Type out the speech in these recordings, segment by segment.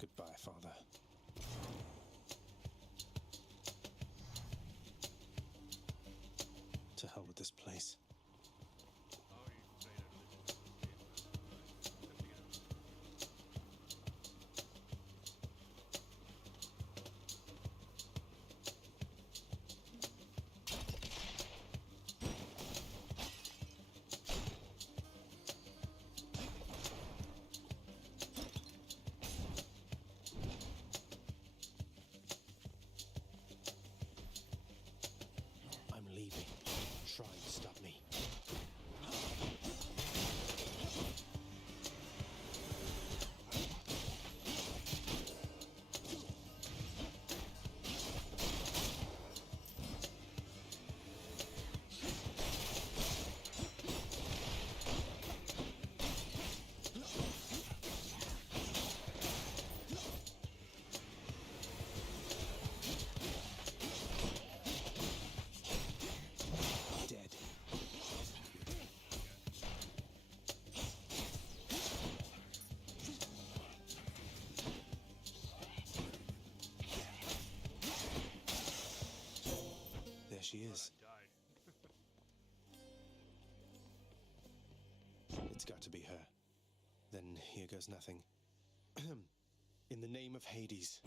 Goodbye, Father. To hell with this place. I'm leaving. Try and stop me. Dead. There she is. It's got to be her. Then here goes nothing. In the name of Hades,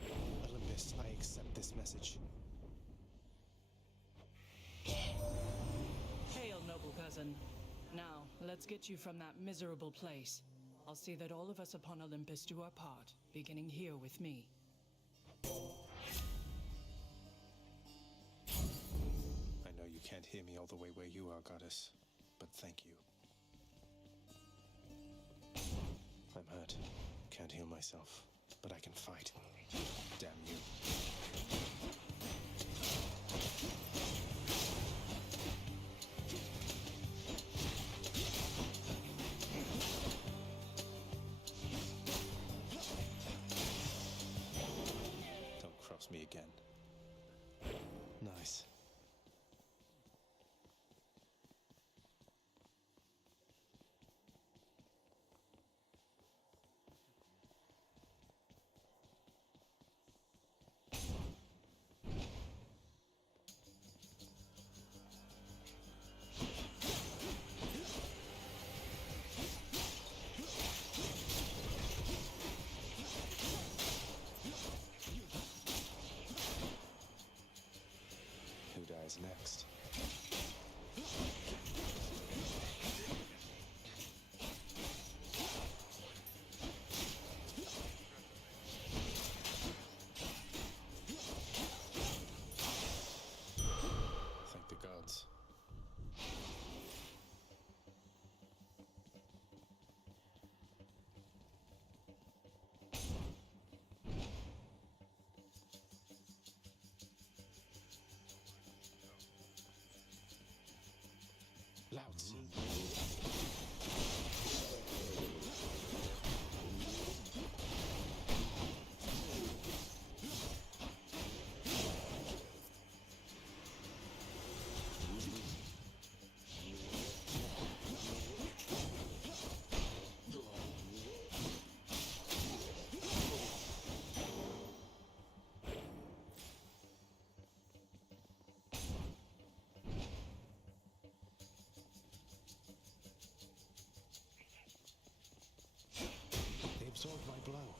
Olympus, I accept this message. Hail, noble cousin. Now, let's get you from that miserable place. I'll see that all of us upon Olympus do our part, beginning here with me. I know you can't hear me all the way where you are, Goddess, but thank you. I'm hurt. Can't heal myself, but I can fight. Damn you. Don't cross me again. Nice. Who dies next? Thank the gods. Lao Tzu. They absorbed my blow.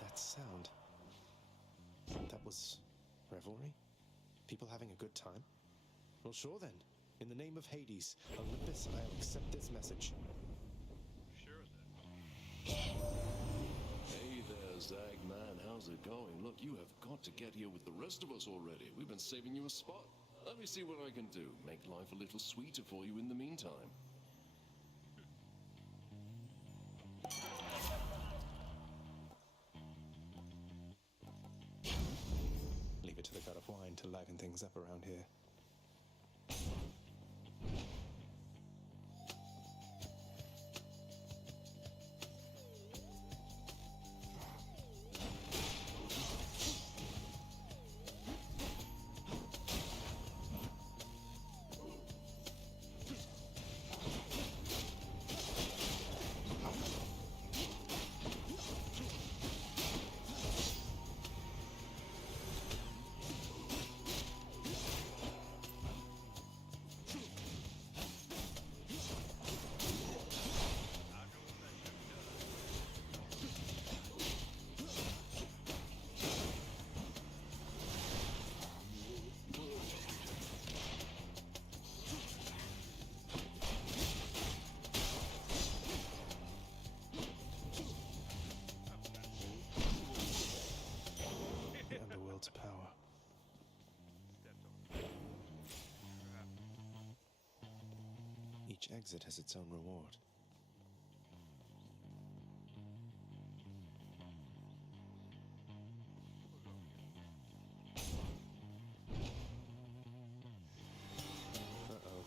That sound. That was revelry? People having a good time? Well, sure then. In the name of Hades, Olympus, I'll accept this message. Sure then. Hey there, Zag man, how's it going? Look, you have got to get here with the rest of us already. We've been saving you a spot. Let me see what I can do. Make life a little sweeter for you in the meantime. Leave it to the god of wine to liven things up around here. The underworld's power. Each exit has its own reward. Uh-oh.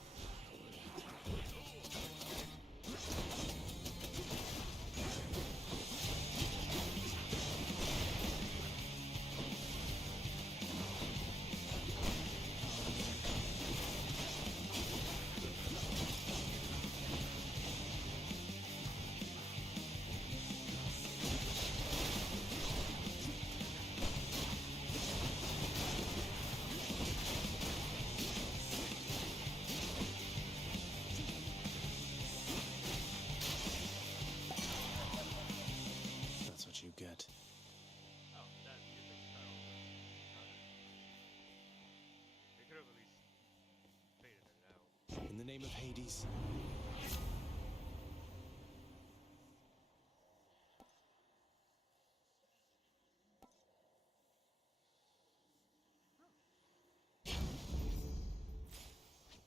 the name of Hades. Oh,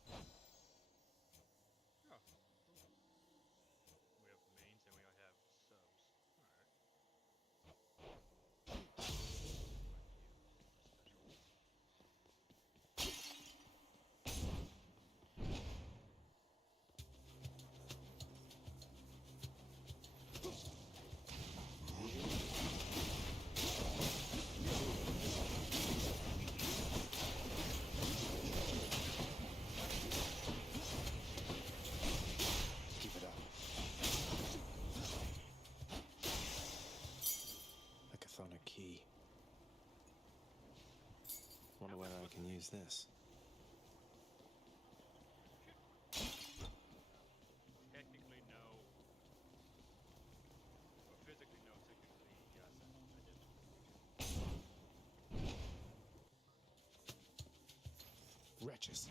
cool. We have mains and we have subs. Alright. Keep it up. A chthonic key. Wonder whether I can use this. Technically, no. Or physically, no. Technically, yes. I did. Wretches.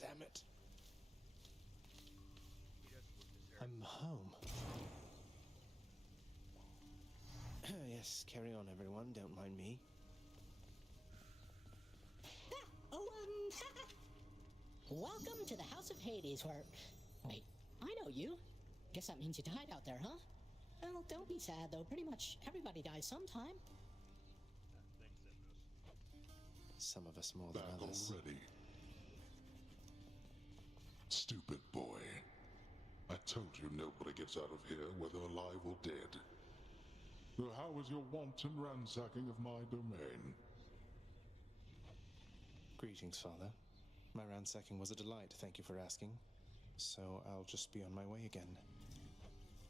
Damn it. I'm home. Yes, carry on, everyone. Don't mind me. Welcome to the House of Hades, where... Wait, I know you. Guess that means you died out there, huh? Well, don't be sad, though. Pretty much everybody dies sometime. Thanks, Zeus. Some of us more than Back others. already. Stupid boy. I told you nobody gets out of here, whether alive or dead. So how was your wanton ransacking of my domain? Greetings, Father. My ransacking was a delight, thank you for asking. So I'll just be on my way again.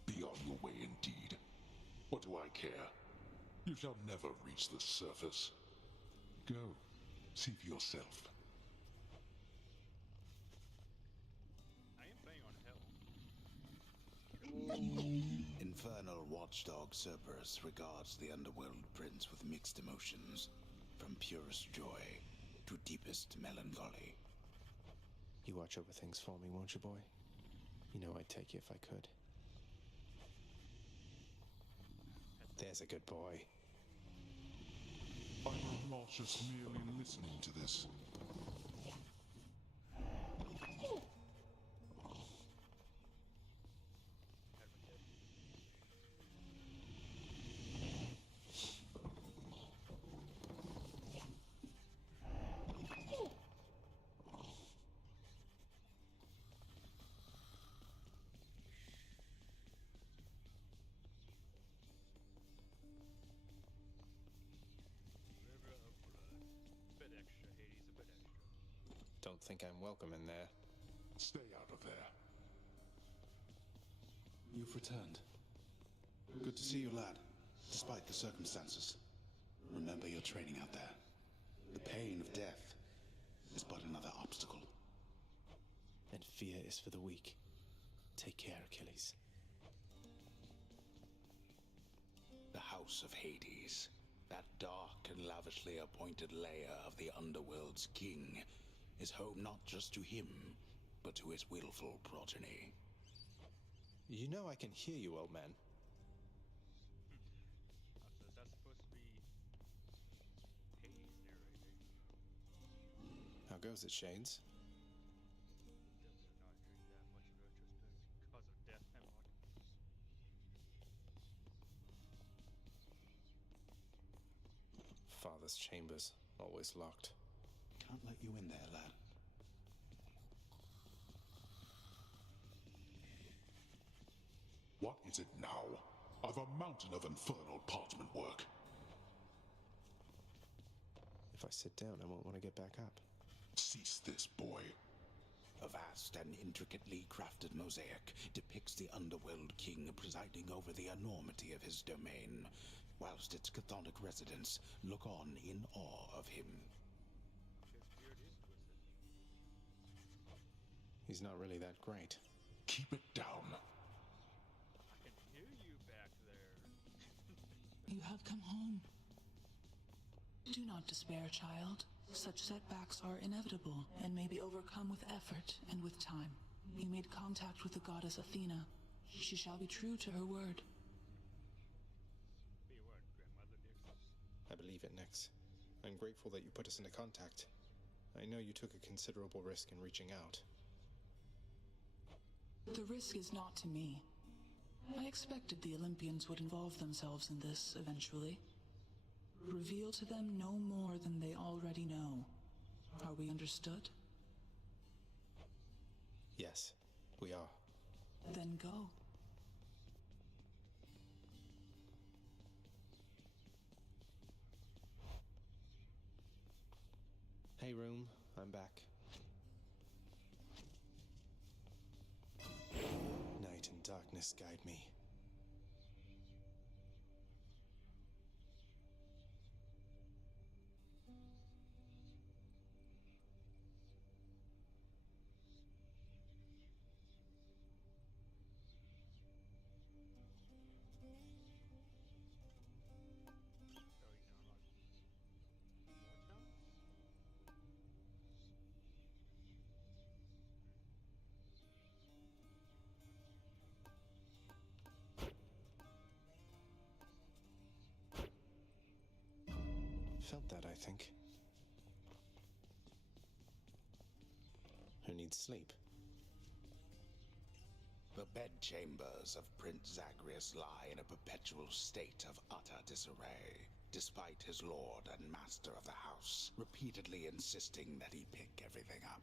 Be on your way indeed. What do I care? You shall never reach the surface. Go. See for yourself. I am playing on Hell. Infernal watchdog Cerberus regards the underworld prince with mixed emotions, from purest joy to deepest melancholy. You watch over things for me, won't you, boy? You know I'd take you if I could. There's a good boy. I'm nauseous merely listening to this. River of blood. A bit extra, Hades, a bit extra. Don't think I'm welcome in there. Stay out of there. You've returned. Good to see you, lad, despite the circumstances. Remember your training out there. The pain of death is but another obstacle. And fear is for the weak. Take care, Achilles. The House of Hades, that dark and lavishly appointed lair of the underworld's king, is home not just to him, but to his willful progeny. You know I can hear you, old man. So is that supposed to be Hades narrating? How goes it, Shades? Just not doing that much retrospect because of death hemlock. Father's chambers, always locked. Can't let you in there, lad. What is it now? I've a mountain of infernal parchment work. If I sit down, I won't want to get back up. Cease this, boy. A vast and intricately crafted mosaic depicts the underworld king presiding over the enormity of his domain, whilst its chthonic residents look on in awe of him. His beard is twisted. He's not really that great. Keep it down. I can hear you back there. You have come home. Do not despair, child. Such setbacks are inevitable and may be overcome with effort and with time. You made contact with the goddess Athena. She shall be true to her word. Be your word, Grandmother Nix. I believe it, Nix. I'm grateful that you put us into contact. I know you took a considerable risk in reaching out. The risk is not to me. I expected the Olympians would involve themselves in this eventually. Reveal to them no more than they already know. Are we understood? Yes, we are. Then go. Hey, room. I'm back. Night and darkness guide me. Felt that, I think. Who needs sleep? The bedchambers of Prince Zagreus lie in a perpetual state of utter disarray, despite his lord and master of the house repeatedly insisting that he pick everything up.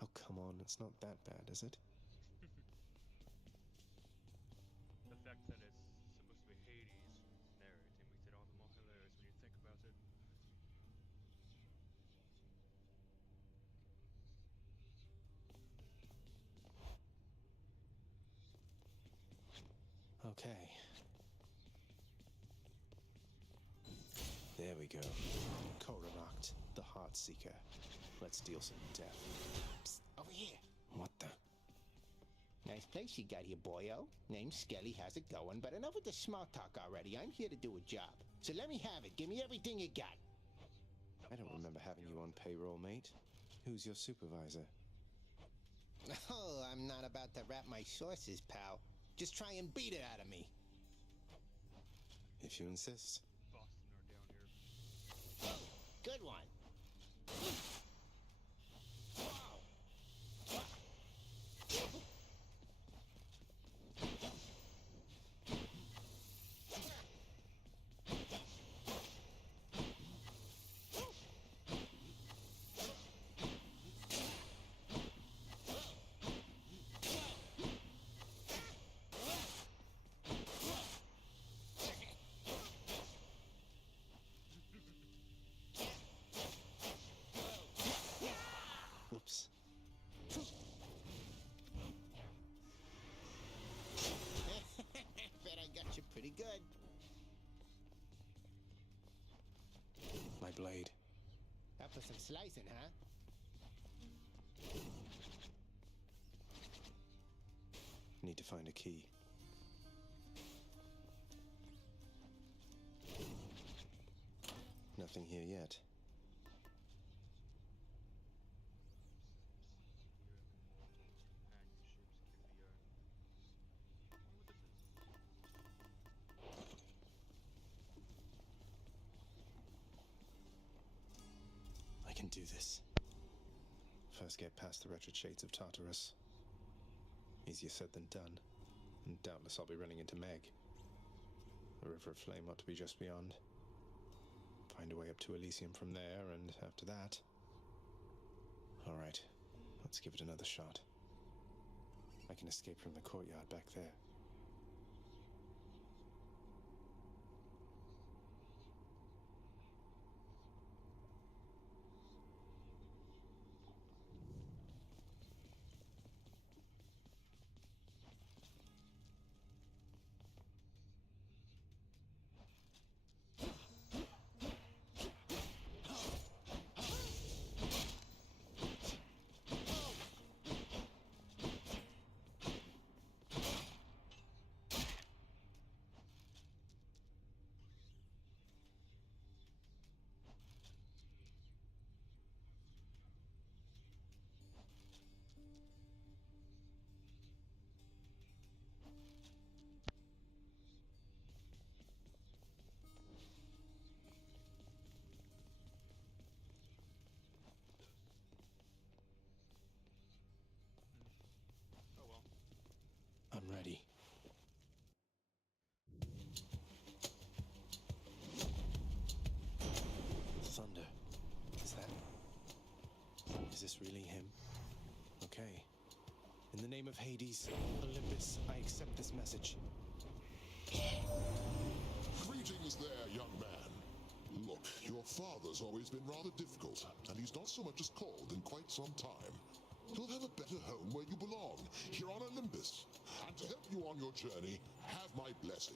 Oh, come on. It's not that bad, is it? The fact that it's supposed to be Hades narrating makes it all the more hilarious when you think about it. Okay. There we go. Coronacht, the Heartseeker. Let's deal some death. Psst, over here. What the? Nice place you got here, boyo. Name's Skelly, how's it going? But enough with the small talk already. I'm here to do a job. So let me have it. Give me everything you got. I don't remember having you on payroll, mate. Who's your supervisor? Oh, I'm not about to wrap my sources, pal. Just try and beat it out of me. If you insist. Boston are down here. Good one. Whoops. Bet I got you pretty good. My blade. Up for some slicing, huh? Need to find a key. Nothing here yet. I can do this. First get past the wretched shades of Tartarus. Easier said than done. And doubtless I'll be running into Meg. The River of Flame ought to be just beyond. Find a way up to Elysium from there, and after that... Alright, let's give it another shot. I can escape from the courtyard back there. this really him? Okay. In the name of Hades, Olympus, I accept this message. Greetings there, young man. Look, your father's always been rather difficult, and he's not so much as called in quite some time. You'll have a better home where you belong, here on Olympus. And to help you on your journey, have my blessing.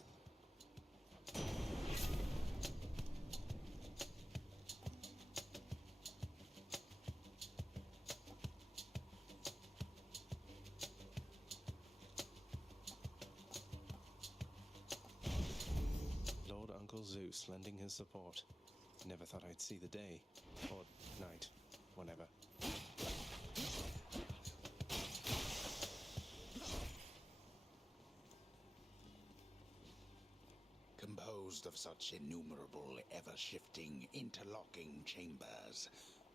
Lord Uncle Zeus lending his support. Never thought I'd see the day. Or night. Whenever. Composed of such innumerable, ever-shifting, interlocking chambers,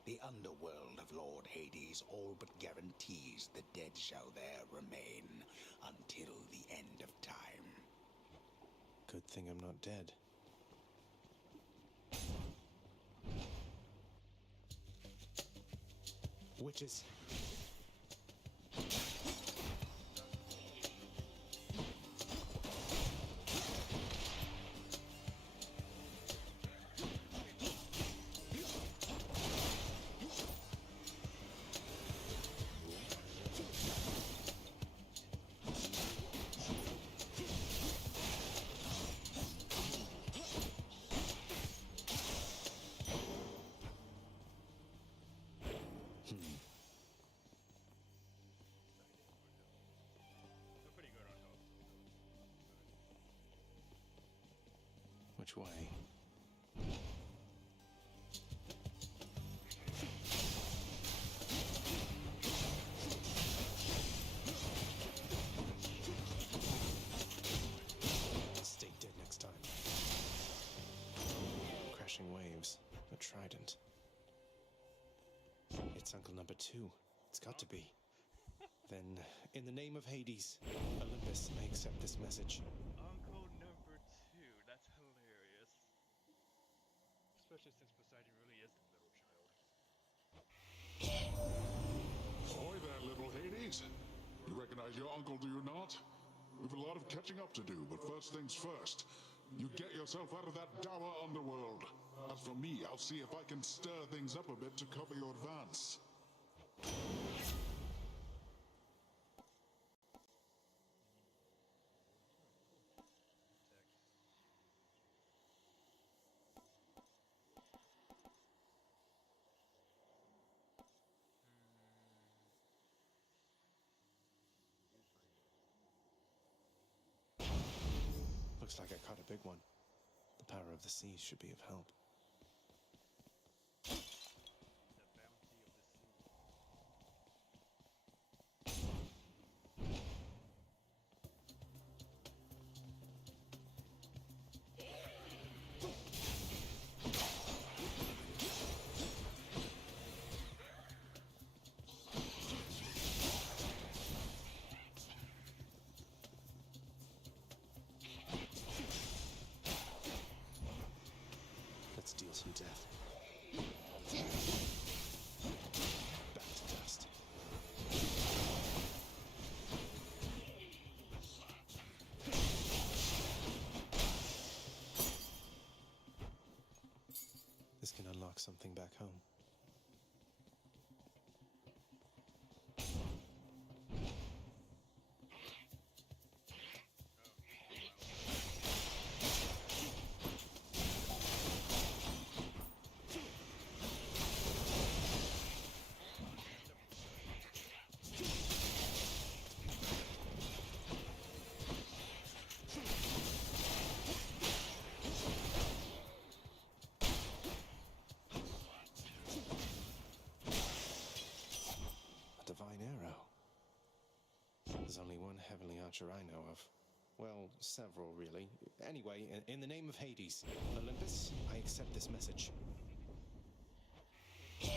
the underworld of Lord Hades all but guarantees the dead shall there remain until the end of time. Good thing I'm not dead. Witches. They're pretty good on health. Which way? Stay dead next time. Crashing waves. A trident. It's Uncle number 2. It's got to be. Then, in the name of Hades, Olympus, I accept this message. Uncle number 2. That's hilarious. Especially since Poseidon really is the middle child. Ahoy there, little Hades. You recognize your uncle, do you not? We've a lot of catching up to do, but first things first. You get yourself out of that dour underworld. As for me, I'll see if I can stir things up a bit to cover your advance. Looks like I caught a big one. The power of the seas should be of help. The bounty of the sea. Let's deal some death. Back to dust. This can unlock something back home. A divine arrow. There's only one heavenly archer I know of. Well, several, really. Anyway, in the name of Hades, Olympus, I accept this message. I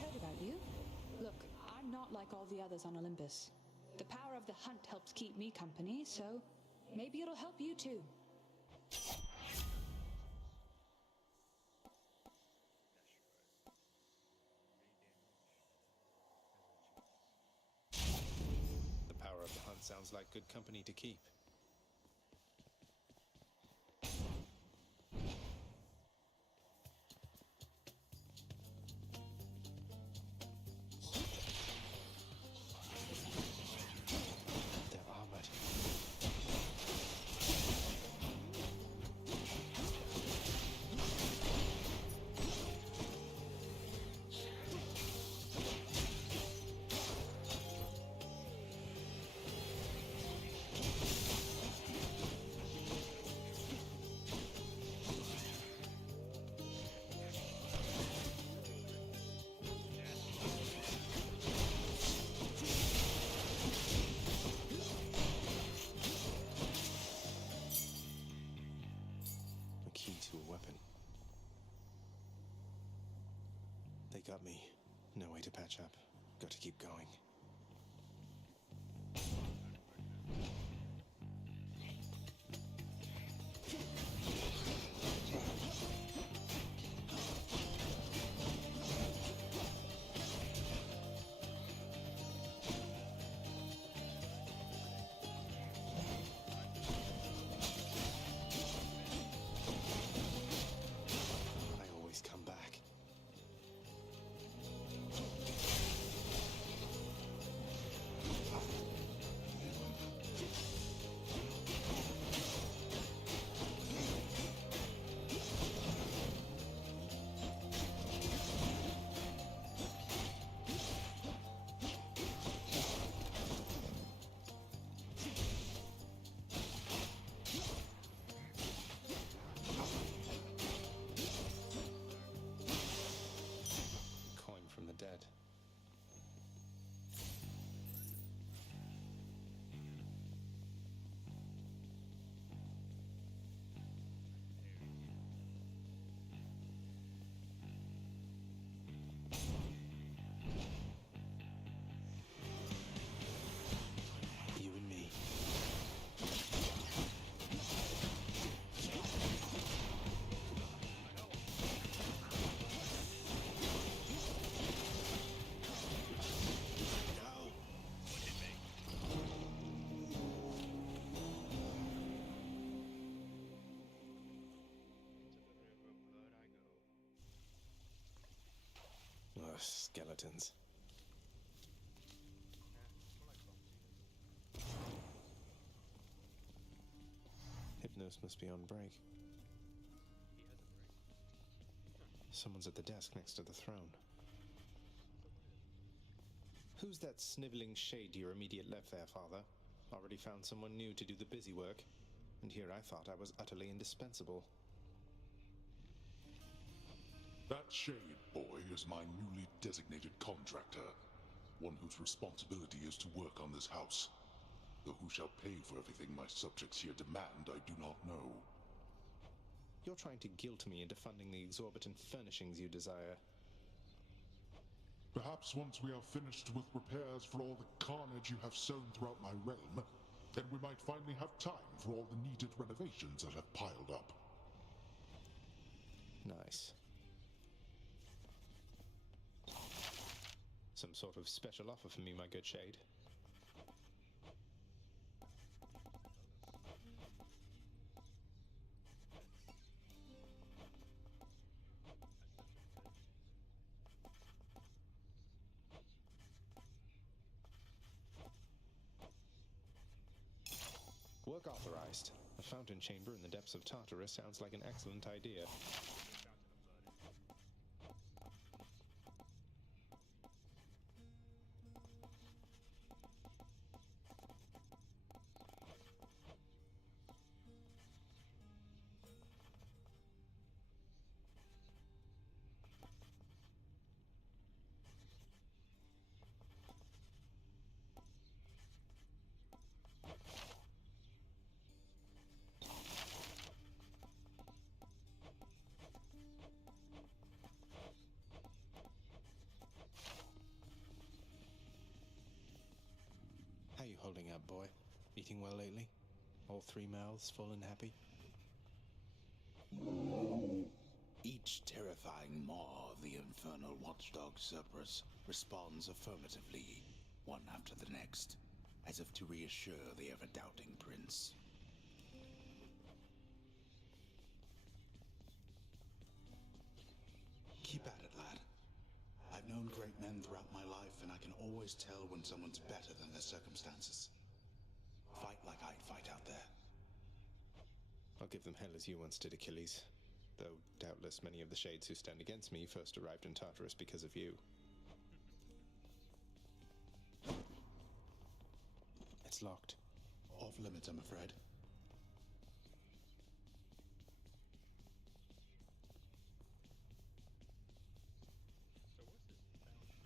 heard about you. Look, I'm not like all the others on Olympus. The power of the hunt helps keep me company, so maybe it'll help you too. Sounds like good company to keep. They're armored. A key to a weapon. They got me. No way to patch up. Got to keep going. I always come back. Coin from the dead. You and me. Ugh, skeletons. Hypnos must be on break. Someone's at the desk next to the throne. Who's that sniveling shade to your immediate left there, Father? Already found someone new to do the busy work, and here I thought I was utterly indispensable. That shade boy is my newly designated contractor, one whose responsibility is to work on this house. Though who shall pay for everything my subjects here demand, I do not know. You're trying to guilt me into funding the exorbitant furnishings you desire. Perhaps once we are finished with repairs for all the carnage you have sown throughout my realm, then we might finally have time for all the needed renovations that have piled up. Nice. Some sort of special offer for me, my good shade. Work authorized. A fountain chamber in the depths of Tartarus sounds like an excellent idea. How you holding up, boy? Eating well lately? All three mouths full and happy? Each terrifying maw of the infernal watchdog Cerberus responds affirmatively, one after the next. as if to reassure the ever-doubting prince. Keep at it, lad. I've known great men throughout my life, and I can always tell when someone's better than their circumstances. Fight like I'd fight out there. I'll give them hell as you once did Achilles, though doubtless many of the shades who stand against me first arrived in Tartarus because of you. It's locked. Off limits, I'm afraid. So what's this fountain at?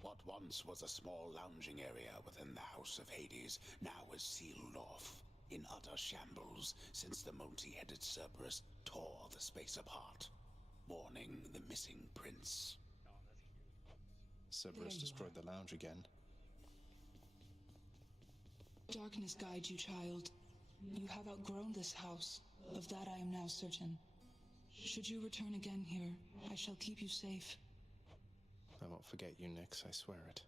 What once was a small lounging area within the House of Hades now is sealed off, in utter shambles, since the multi-headed Cerberus tore the space apart, mourning the missing prince. Oh, that's cute. Cerberus destroyed the lounge again. Darkness guide you, child. You have outgrown this house. Of that I am now certain. Should you return again here, I shall keep you safe. I won't forget you, Nyx, I swear it.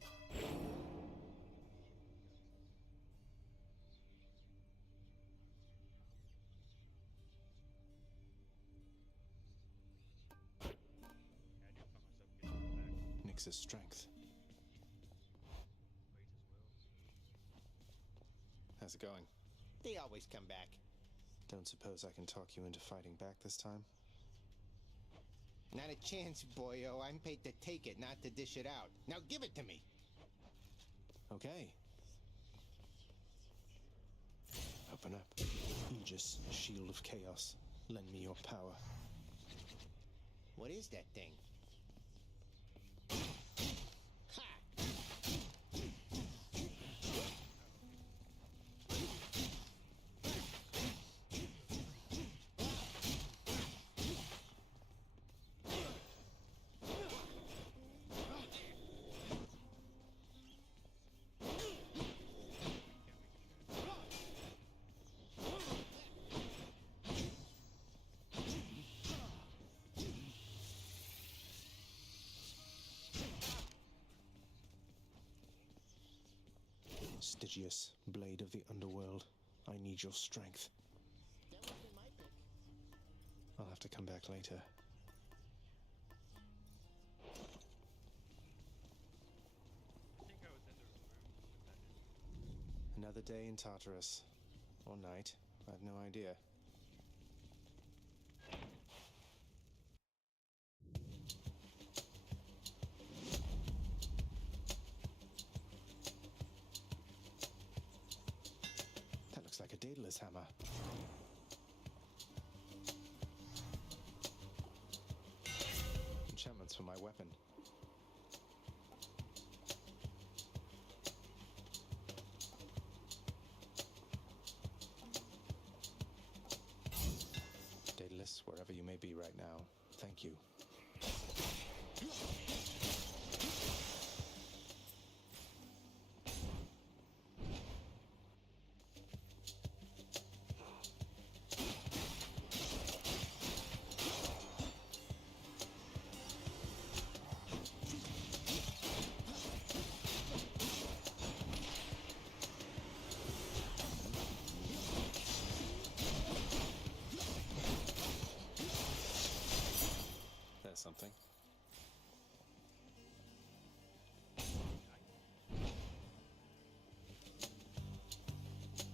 Yeah, I do find myself getting back. Nyx's strength. Wait as well. How's it going? They always come back. Don't suppose I can talk you into fighting back this time? Not a chance, boyo. I'm paid to take it, not to dish it out. Now give it to me. Okay. Open up. Aegis, shield of chaos. Lend me your power. What is that thing? Ha! Stygius, blade of the underworld. I need your strength. That would have been my pick. I'll have to come back later. I think I was in the room with that dude. Another day in Tartarus. Or night. I have no idea. That looks like a Daedalus hammer. Enchantments for my weapon. Daedalus, wherever you may be right now, thank you. There's something.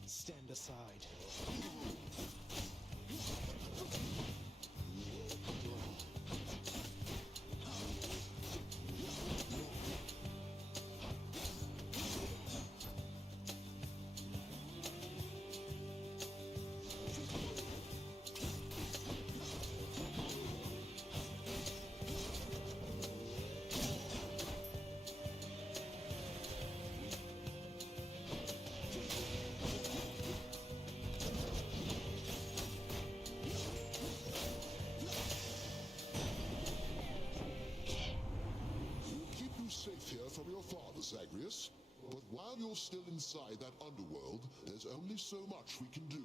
Stand aside. you're still inside that underworld, there's only so much we can do.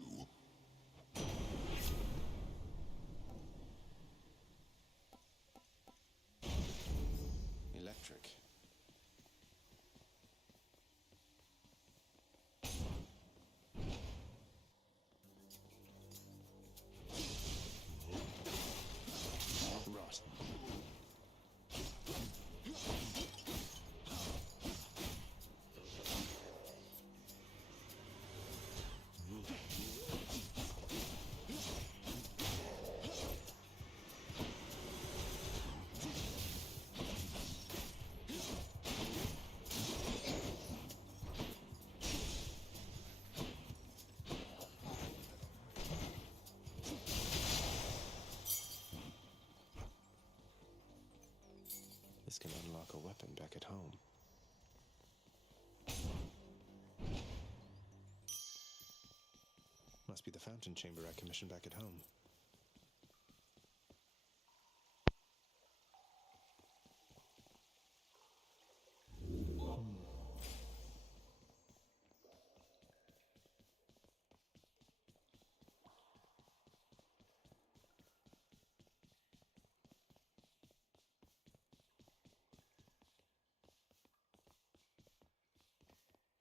Electric. Rot. This can unlock a weapon back at home. Must be the fountain chamber I commissioned back at home.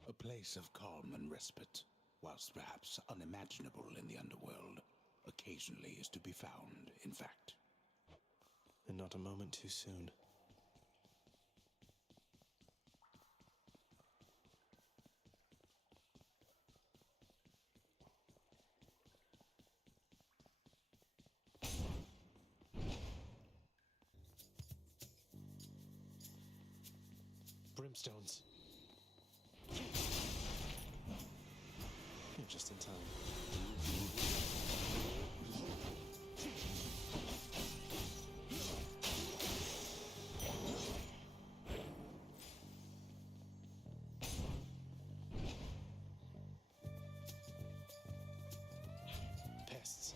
A place of calm and respite, whilst perhaps unimaginable in the underworld, occasionally is to be found, in fact. And not a moment too soon. Brimstones. You're just in time. Pests.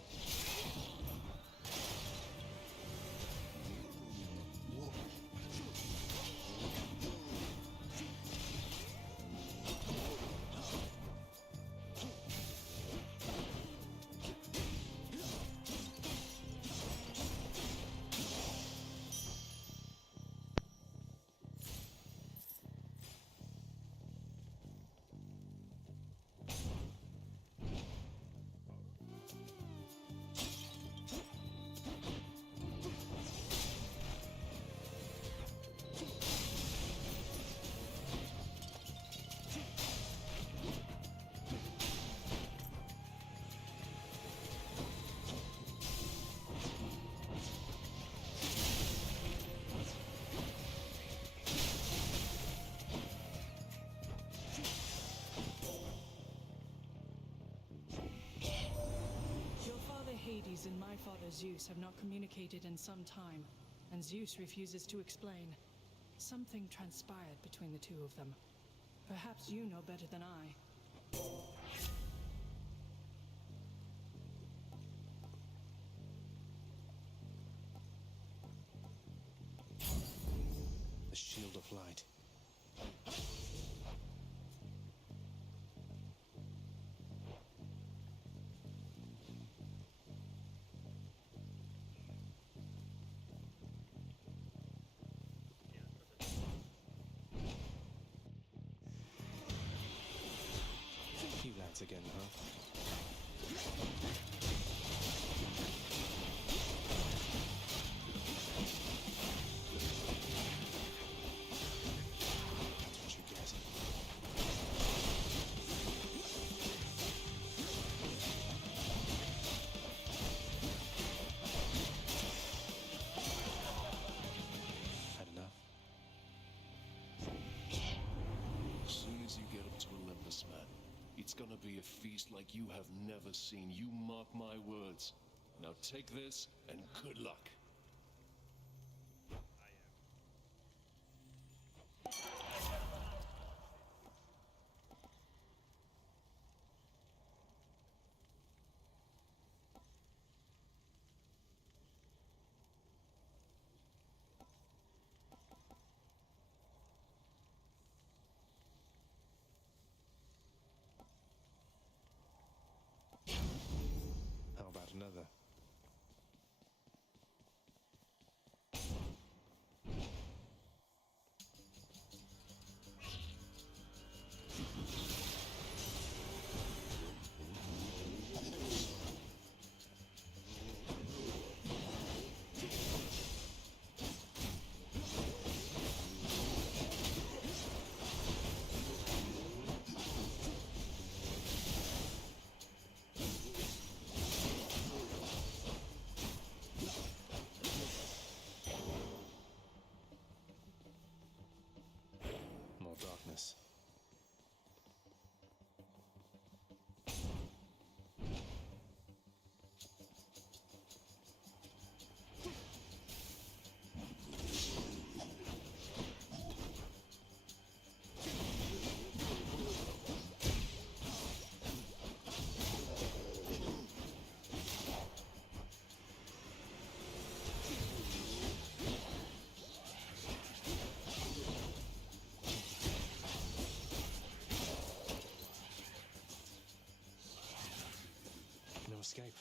Hades and my father Zeus have not communicated in some time, and Zeus refuses to explain. Something transpired between the two of them. Perhaps you know better than I. The shield of light. You lads again, huh? That's what you get. Had enough? As soon as you get up to Olympus, man, it's gonna be a feast like you have never seen. You mark my words. Now take this, and good luck. escape.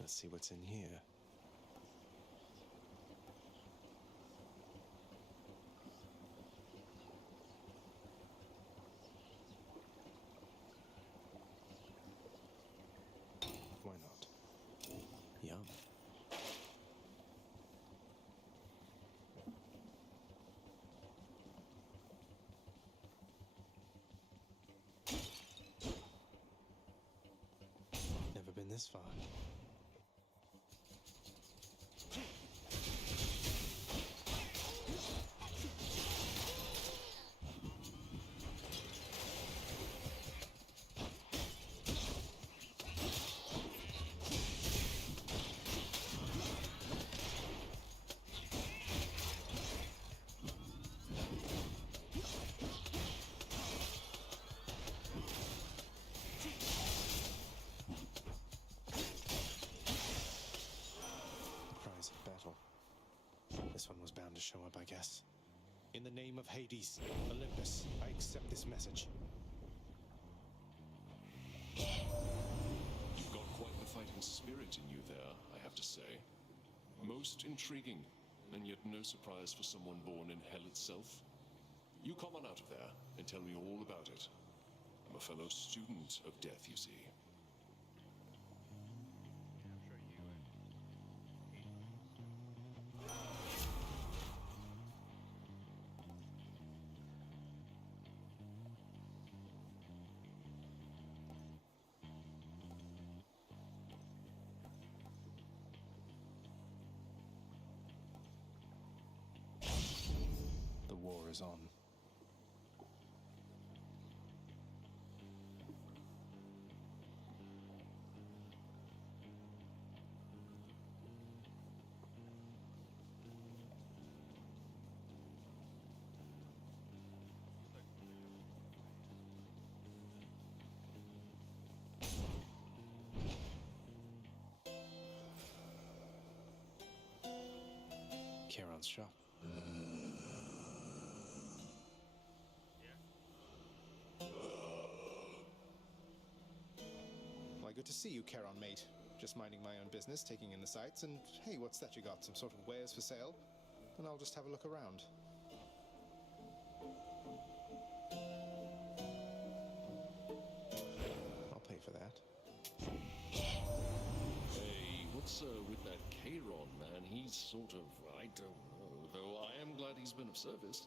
Let's see what's in here. Why not? Yum. Never been this far. This one was bound to show up, I guess. In the name of Hades, Olympus, I accept this message. You've got quite the fighting spirit in you there, I have to say. Most intriguing, and yet no surprise for someone born in hell itself. You come on out of there and tell me all about it. I'm a fellow student of death, you see. The war is on. Charon's shop. Why, good to see you, Charon, mate. Just minding my own business, taking in the sights, and hey, what's that you got? Some sort of wares for sale? And I'll just have a look around. I'll pay for that. Hey, what's with that Charon, man? He's sort of, I don't know, though I am glad he's been of service.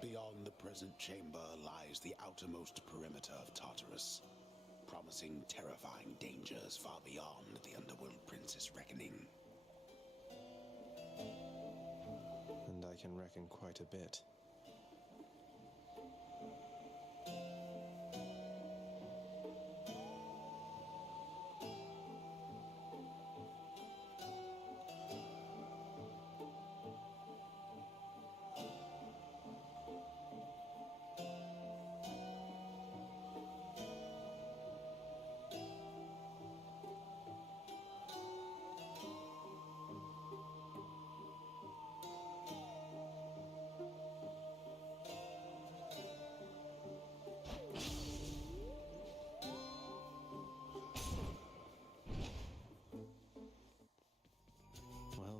Beyond the present chamber lies the outermost perimeter of Tartarus, promising terrifying dangers far beyond the Underworld Prince's reckoning. And I can reckon quite a bit.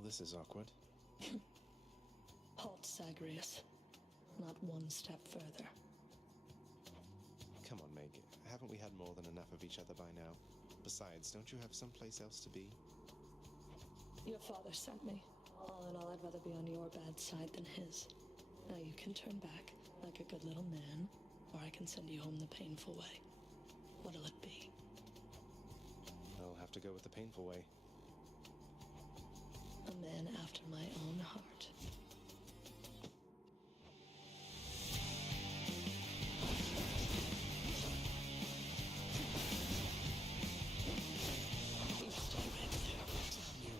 This is awkward. Halt, Zagreus. Not one step further. Come on, Meg. Haven't we had more than enough of each other by now? Besides, don't you have someplace else to be? Your father sent me. All in all, I'd rather be on your bad side than his. Now you can turn back like a good little man, or I can send you home the painful way. What'll it be? I'll have to go with the painful way. A man after my own heart. You stay right there. Damn you.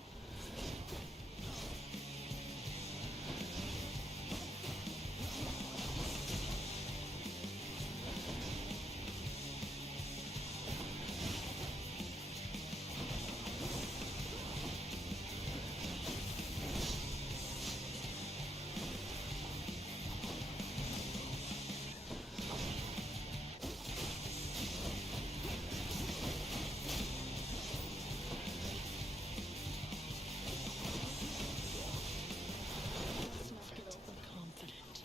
Let's not get overconfident.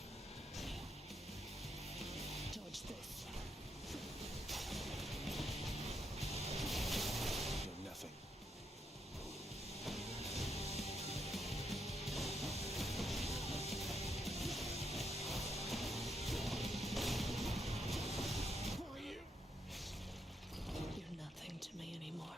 Dodge this. You're nothing. You're nothing to me anymore.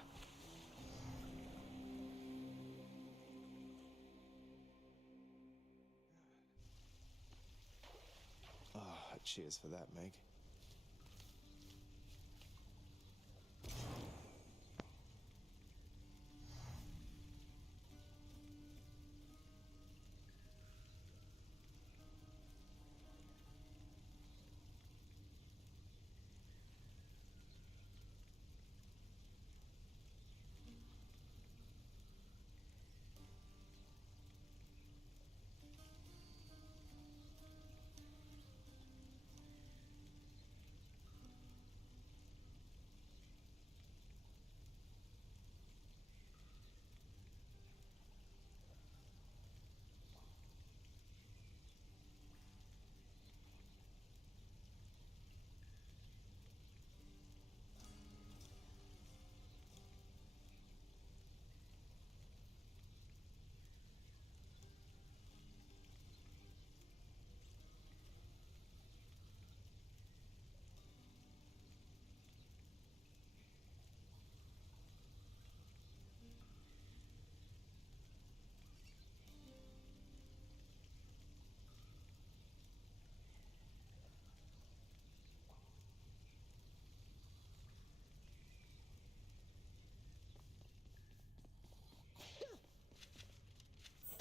Ah, cheers for that, Meg.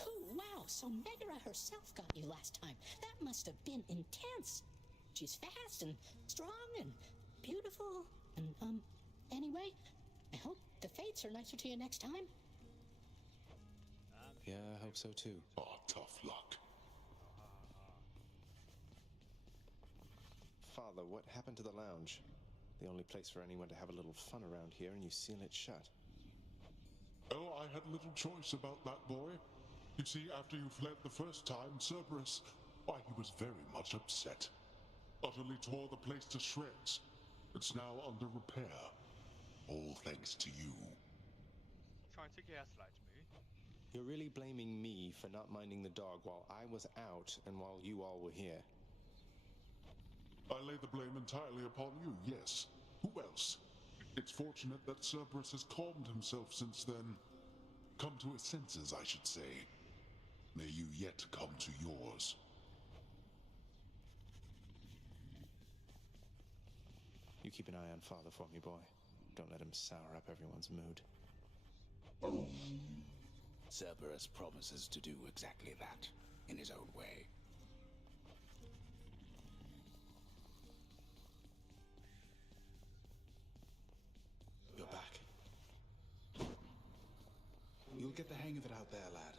Oh, wow, so Megara herself got you last time. That must have been intense. She's fast and strong and beautiful. And, anyway, I hope the fates are nicer to you next time. Yeah, I hope so too. Oh, tough luck. Father, what happened to the lounge? The only place for anyone to have a little fun around here, and you seal it shut. Oh, I had little choice about that boy. You see, after you fled the first time, Cerberus, why, he was very much upset. Utterly tore the place to shreds. It's now under repair. All thanks to you. Trying to gaslight me. You're really blaming me for not minding the dog while I was out and while you all were here. I lay the blame entirely upon you, yes. Who else? It's fortunate that Cerberus has calmed himself since then. Come to his senses, I should say. May you yet come to yours. You keep an eye on Father for me, boy. Don't let him sour up everyone's mood. Cerberus promises to do exactly that, in his own way. You're back. You'll get the hang of it out there, lad.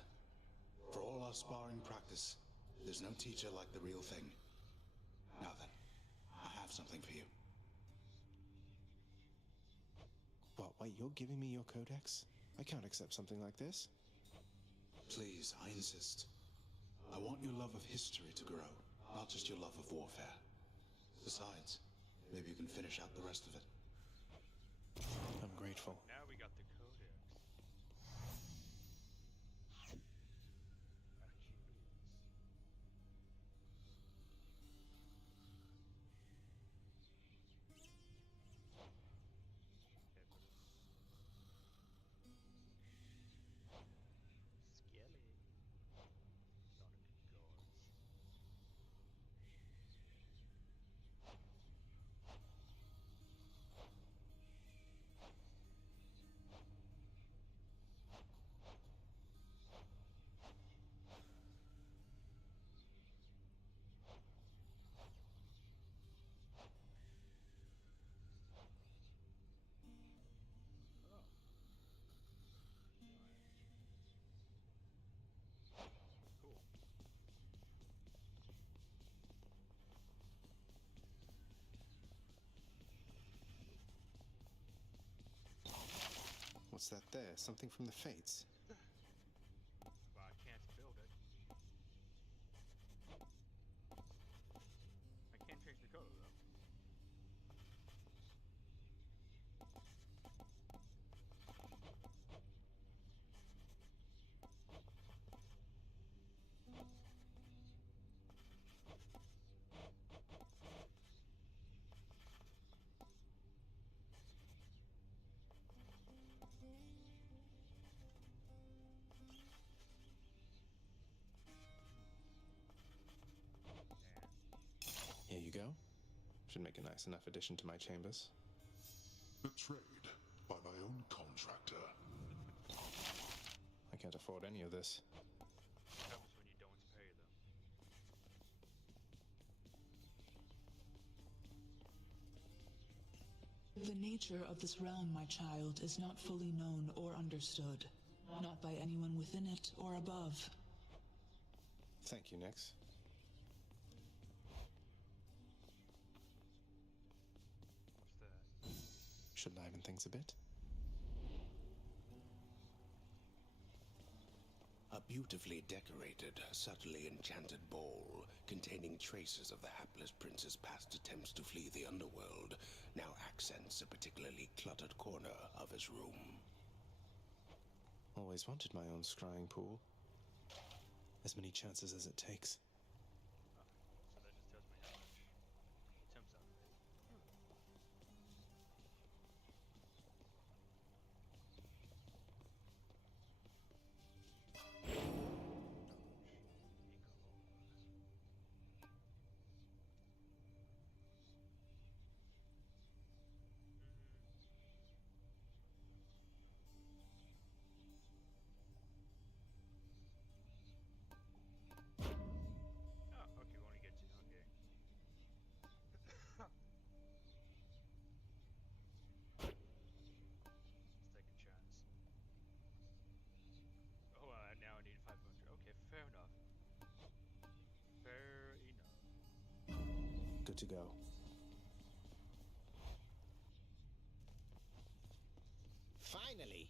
For all our sparring practice, there's no teacher like the real thing. Now then, I have something for you. What, wait, you're giving me your codex? I can't accept something like this. Please, I insist. I want your love of history to grow, not just your love of warfare. Besides, maybe you can finish out the rest of it. I'm grateful. Now we got the codex. What's that there? Something from the Fates? But I can't build it. I can't change the color though. Here you go. Should make a nice enough addition to my chambers. Betrayed by my own contractor. I can't afford any of this. Happens when you don't pay them. The nature of this realm, my child, is not fully known or understood. Not by anyone within it or above. Thank you, Nix. What's that? Should liven things a bit. A beautifully decorated, subtly enchanted ball containing traces of the hapless prince's past attempts to flee the underworld now accents a particularly cluttered corner of his room. Always wanted my own scrying pool. As many chances as it takes. So that just tells me how much attempts I've made. Oh, okay, we only get two. Okay. Let's take a chance. Oh, now I need 500. Okay, fair enough. Fair enough. Good to go. Finally!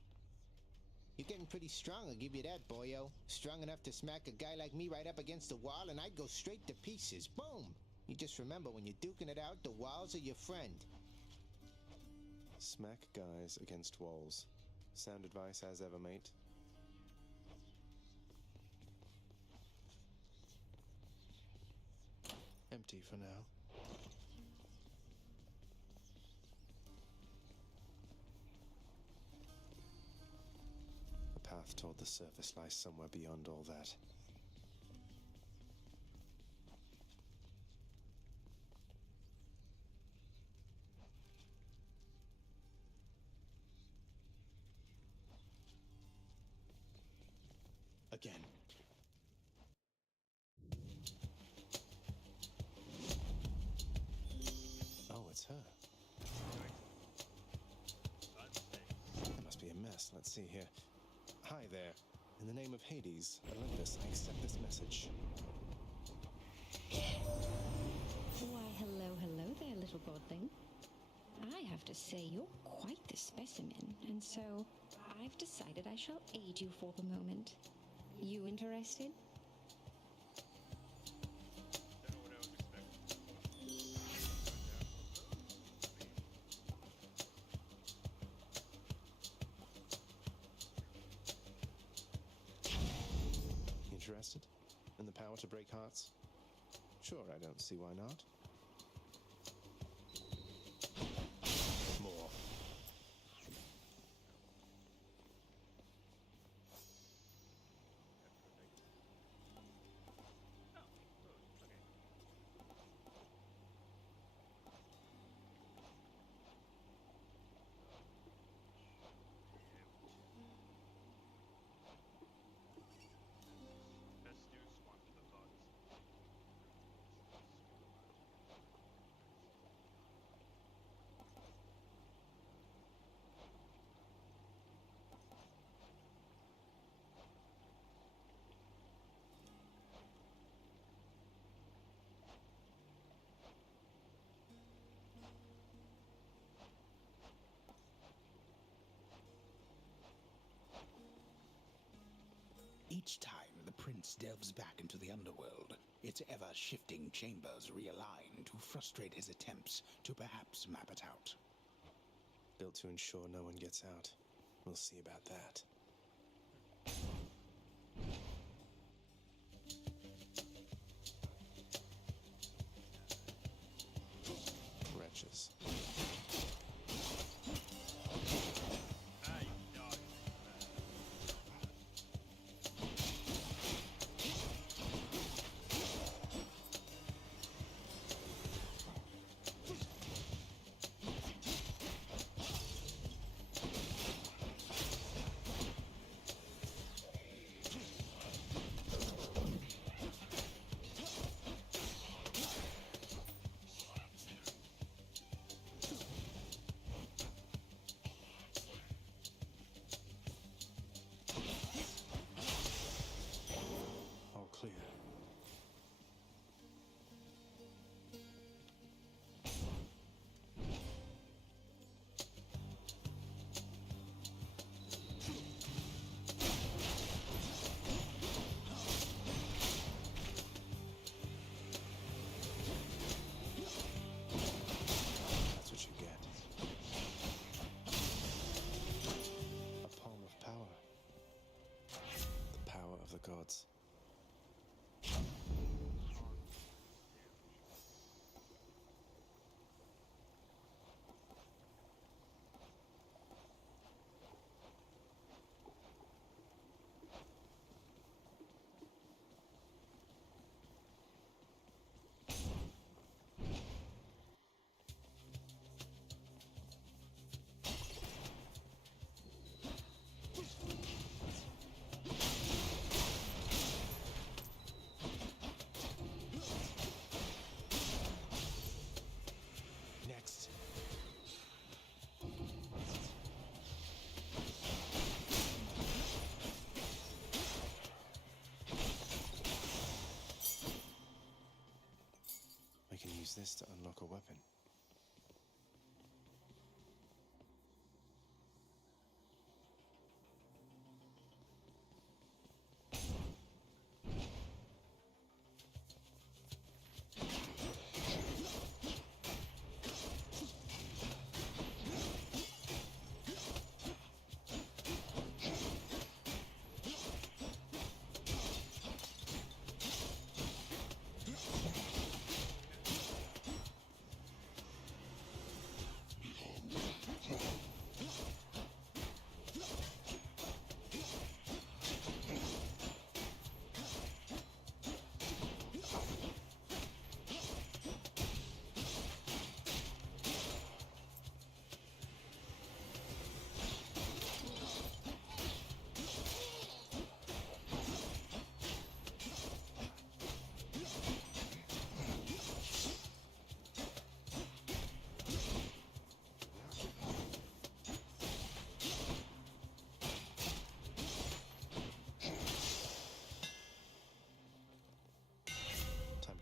You're getting pretty strong, I'll give you that, boyo. Strong enough to smack a guy like me right up against the wall and I'd go straight to pieces. Boom! You just remember, when you're duking it out, the walls are your friend. Smack guys against walls. Sound advice as ever, mate. Empty for now. The path toward the surface lies somewhere beyond all that. Again. Oh, it's her. There must be a mess. Let's see here. Hi there. In the name of Hades, Olympus, I accept this message. Why, hello there, little godling. I have to say, you're quite the specimen, and so I've decided I shall aid you for the moment. You interested? Don't know what I was expecting. Interested? In the power to break hearts? Sure, I don't see why not. More. Let's do Swan for the thoughts. Each time the prince delves back into the underworld, its ever-shifting chambers realign to frustrate his attempts to perhaps map it out. Built to ensure no one gets out. We'll see about that. Wretches. Clear. That's what you get. A palm of power. The power of the gods. Next. We can use this to unlock a weapon.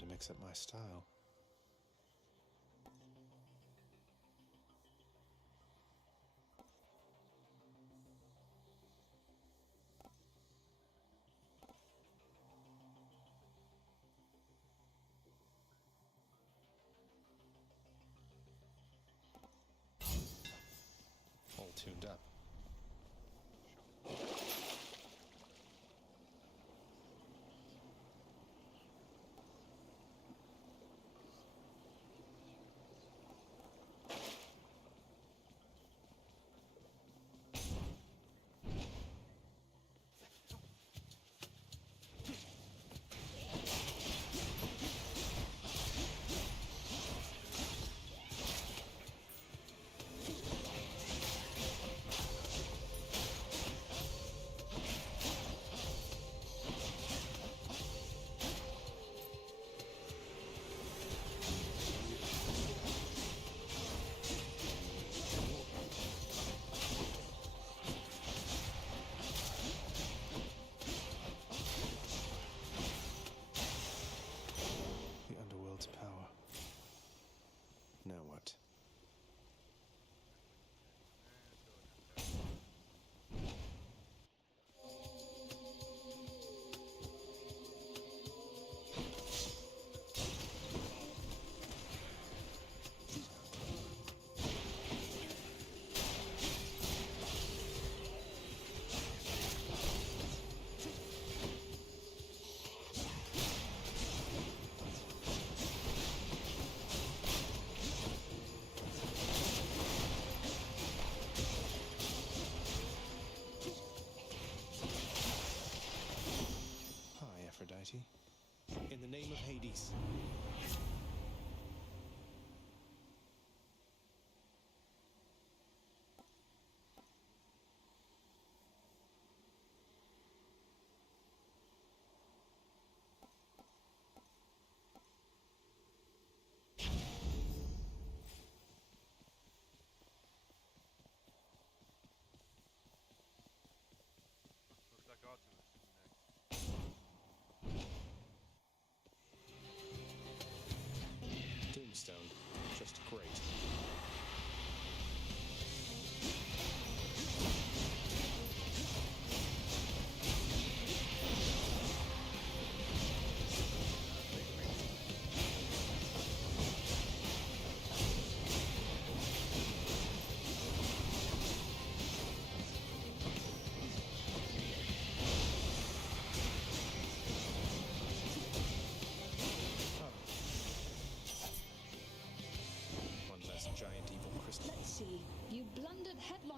Mix up my style. All tuned up.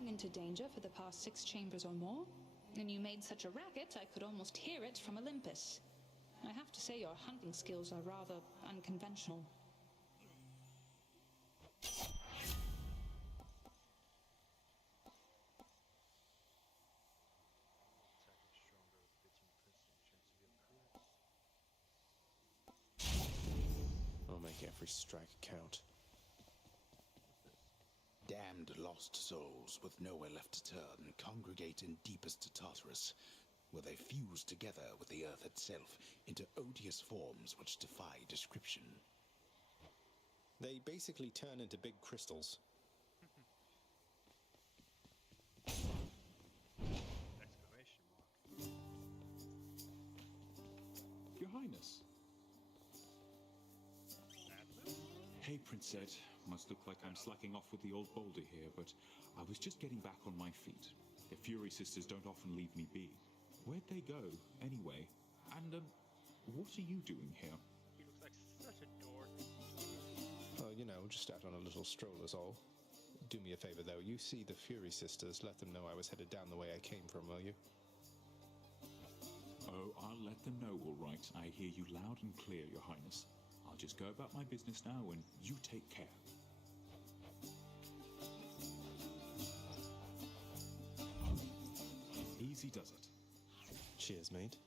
into danger for the past 6 chambers or more, and you made such a racket I could almost hear it from Olympus. I have to say your hunting skills are rather unconventional. I'll make every strike count. Damned lost souls with nowhere left to turn congregate in deepest Tartarus, where they fuse together with the earth itself into odious forms which defy description. They basically turn into big crystals. Exclamation mark. Your Highness. Hey, Princess. Must look like I'm slacking off with the old boulder here, but I was just getting back on my feet. The Fury Sisters don't often leave me be. Where'd they go, anyway? And, what are you doing here? He looks like such a dork. Well, you know, just out on a little stroll is all. Do me a favor, though. You see the Fury Sisters, let them know I was headed down the way I came from, will you? Oh, I'll let them know, all right. I hear you loud and clear, Your Highness. I'll just go about my business now, and you take care. Easy does it. Cheers, mate.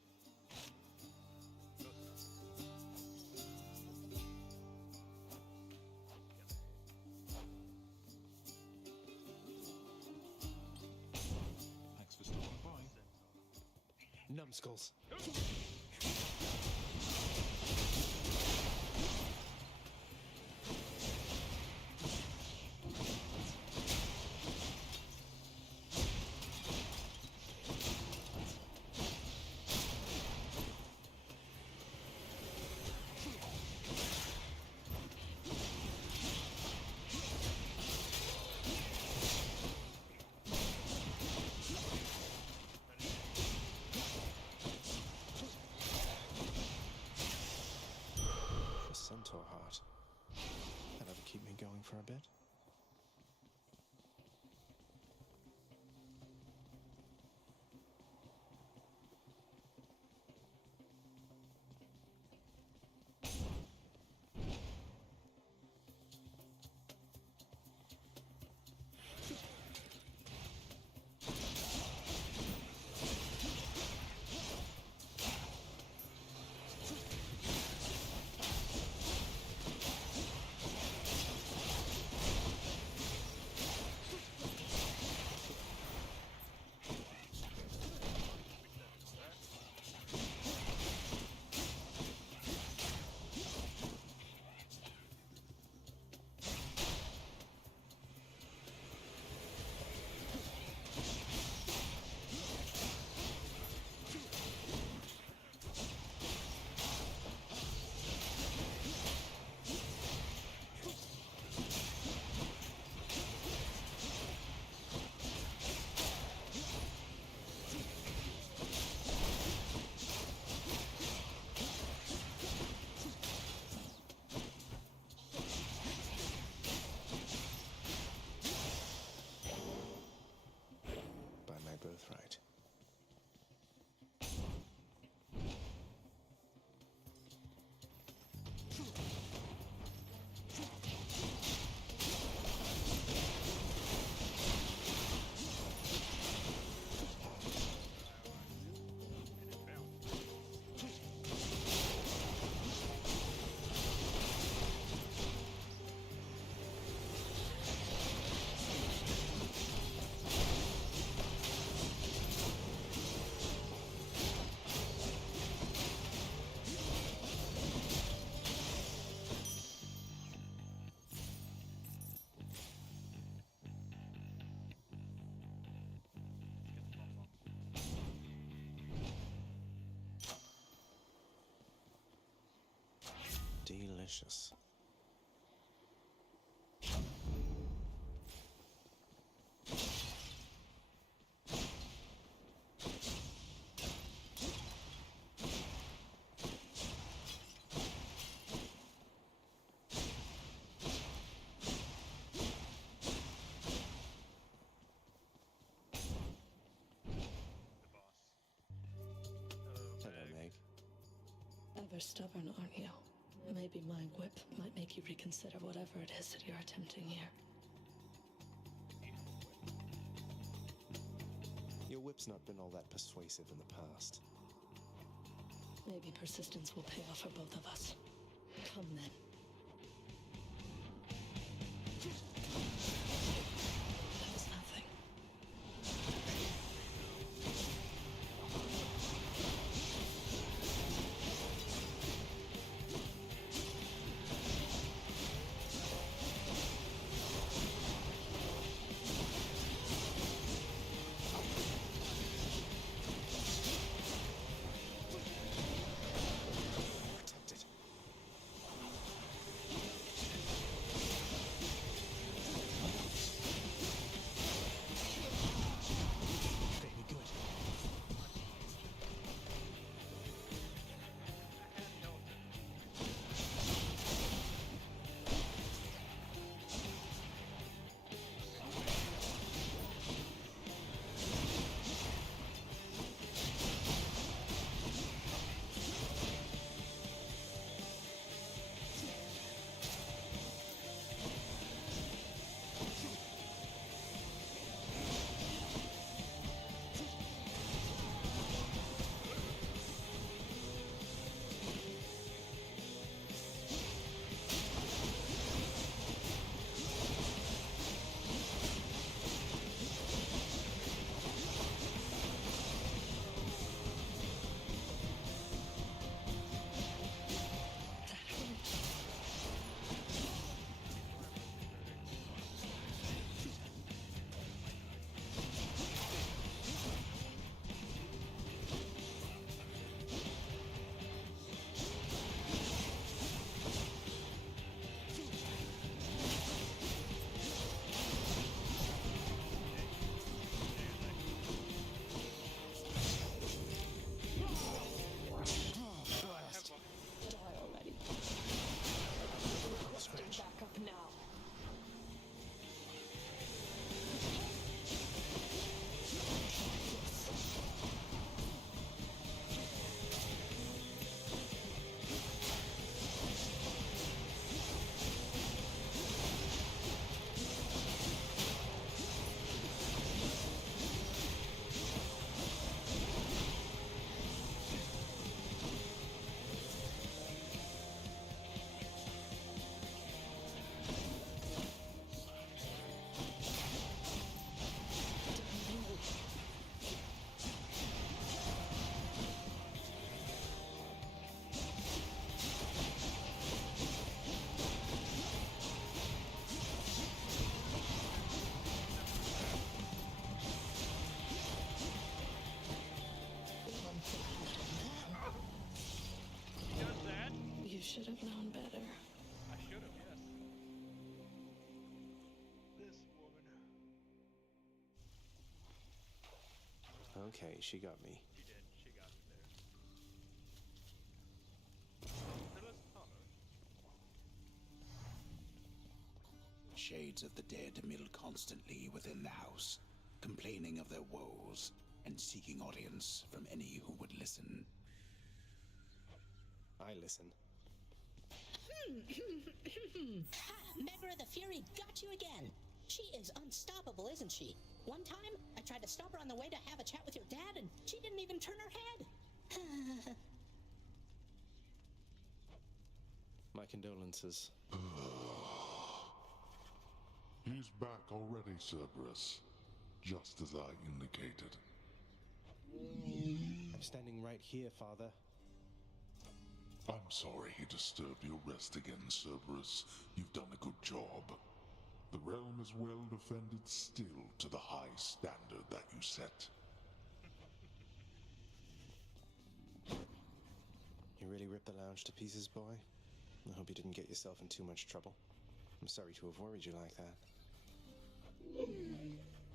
Thanks for stopping by. Numbskulls. Centaur heart. That'll keep me going for a bit. Birthright. Delicious. Rather stubborn, aren't you? Maybe my whip might make you reconsider whatever it is that you're attempting here. Your whip's not been all that persuasive in the past. Maybe persistence will pay off for both of us. Come then. That was nothing. Protected. Very good. Die already. Back up now. Does that? You should have known better. I should have, yes. This woman. Okay, she got me. She did. She got me there. So let's call her. Shades of the dead mill constantly within the house, complaining of their woes and seeking audience from any who would listen. I listen. Ha! Megra the Fury got you again. She is unstoppable, isn't she? One time, I tried to stop her on the way to have a chat with your dad, and she didn't even turn her head. My condolences. He's back already, Cerberus. Just as I indicated. I'm standing right here, Father. I'm sorry he disturbed your rest again, Cerberus. You've done a good job. The realm is well defended still to the high standard that you set. You really ripped the lounge to pieces, boy? I hope you didn't get yourself in too much trouble. I'm sorry to have worried you like that.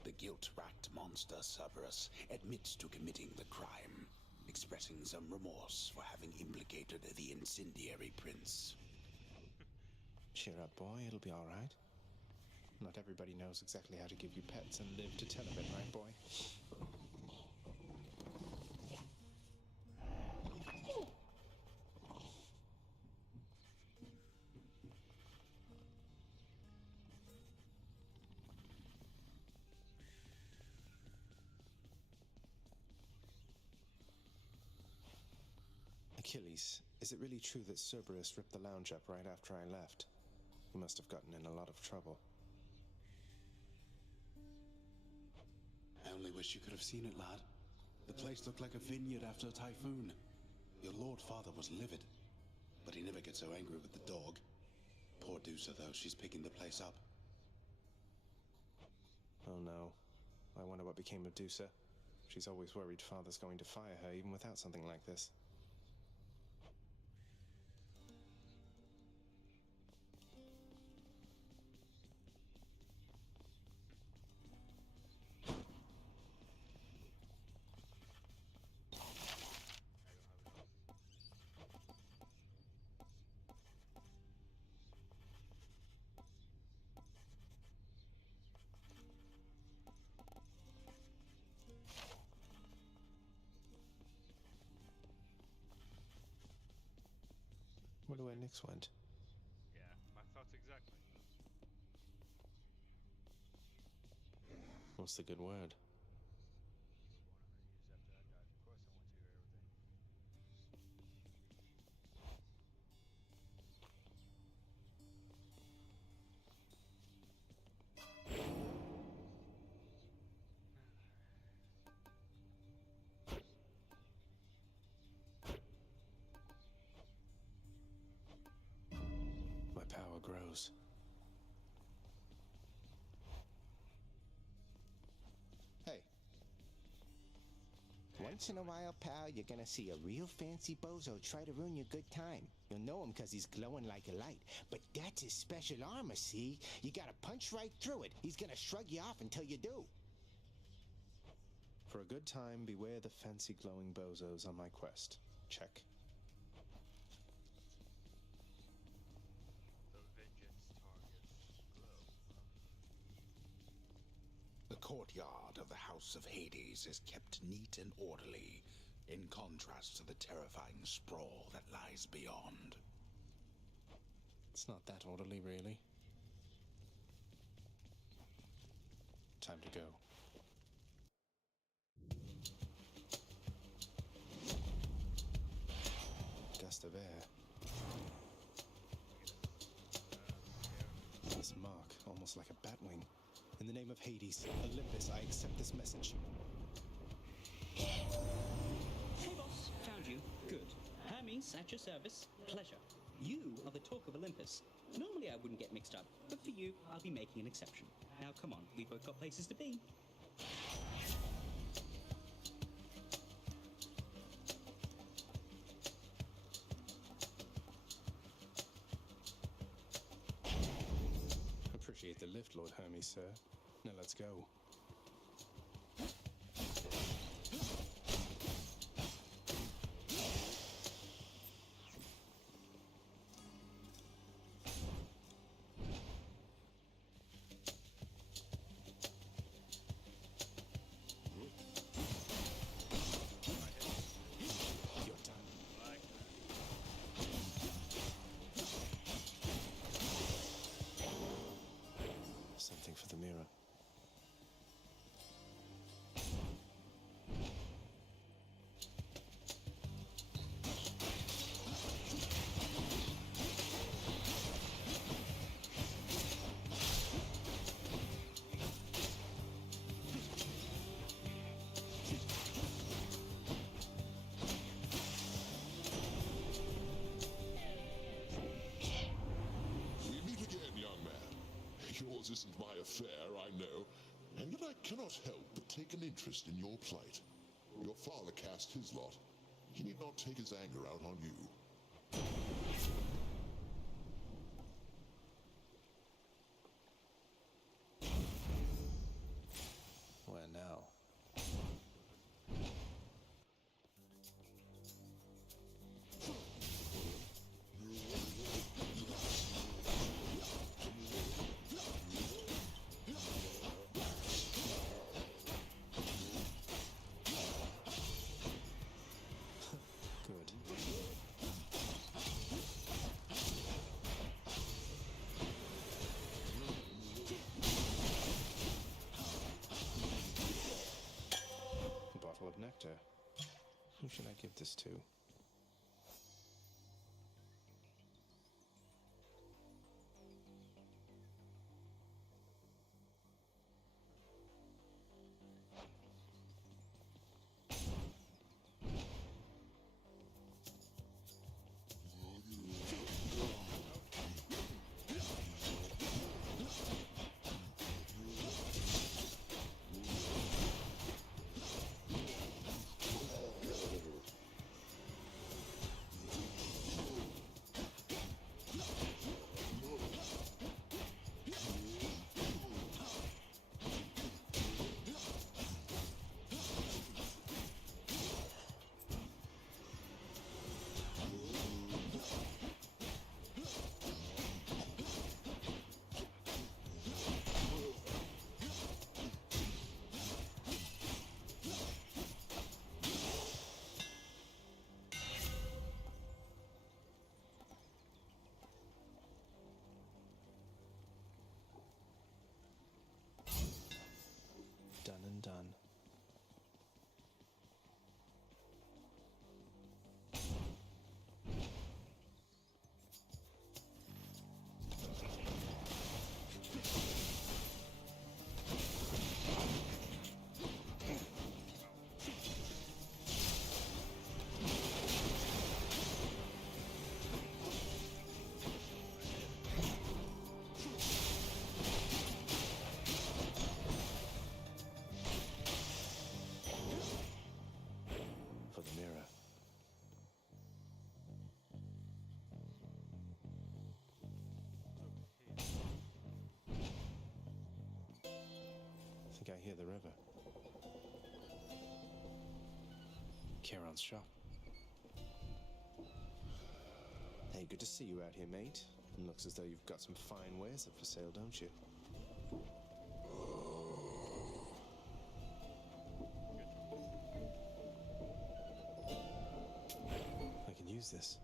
The guilt-racked monster Cerberus admits to committing the crime, expressing some remorse for having implicated the incendiary prince. Cheer up, boy. It'll be all right. Not everybody knows exactly how to give you pets and live to tell of it, right, boy? Achilles, is it really true that Cerberus ripped the lounge up right after I left? He must have gotten in a lot of trouble. I only wish you could have seen it, lad. The place looked like a vineyard after a typhoon. Your Lord Father was livid, but he never gets so angry with the dog. Poor Dusa, though, she's picking the place up. Oh no. I wonder what became of Dusa. She's always worried Father's going to fire her even without something like this. Wonder where Nyx went. Yeah, my thoughts exactly. What's the good word? My power grows. Hey. Once in a while, pal, you're gonna see a real fancy bozo try to ruin your good time. You'll know him because he's glowing like a light. But that's his special armor, see? You gotta punch right through it. He's gonna shrug you off until you do. For a good time, beware the fancy glowing bozos on my quest. Check. The vengeance targets glow. The courtyard of the House of Hades is kept neat and orderly, in contrast to the terrifying sprawl that lies beyond. It's not that orderly, really. Time to go. Gust of air. This mark, almost like a batwing. In the name of Hades, Olympus, I accept this message. Hey, boss. Found you. Good. Hermes, at your service. Pleasure. You are the talk of Olympus. Normally I wouldn't get mixed up, but for you, I'll be making an exception. Now, come on. We've both got places to be. Appreciate the lift, Lord Hermes, sir. Now let's go. You're done. Something for the mirror. We meet again, young man. Yours isn't my affair, I know, and yet I cannot help but take an interest in your plight. Your father cast his lot. He need not take his anger out on you. Where now? Good. A bottle of nectar. Who should I give this to? think I hear the river. Kieran's shop. Hey, good to see you out here, mate. Looks as though you've got some fine wares up for sale, don't you? I can use this.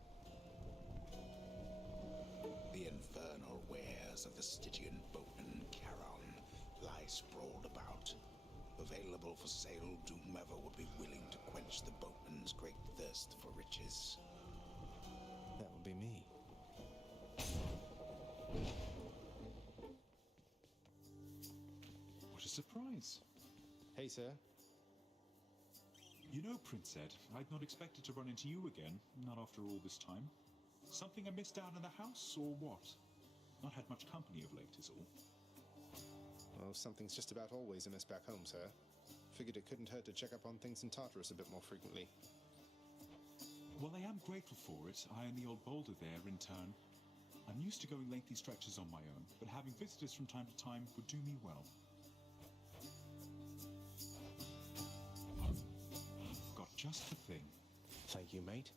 The infernal wares of the Stygian boatman Charon lie sprawled about. Available for sale to whomever would be willing to quench the boatman's great thirst for riches. That would be me. What a surprise. Hey, sir. You know, Prince Ed, I'd not expected to run into you again, not after all this time. Something I missed out in the house, or what? Not had much company of late, is all. Well, something's just about always a miss back home, sir. Figured it couldn't hurt to check up on things in Tartarus a bit more frequently. Well, I am grateful for it. I and the old boulder there, in turn. I'm used to going lengthy stretches on my own, but having visitors from time to time would do me well. I've got just the thing. Thank you, mate.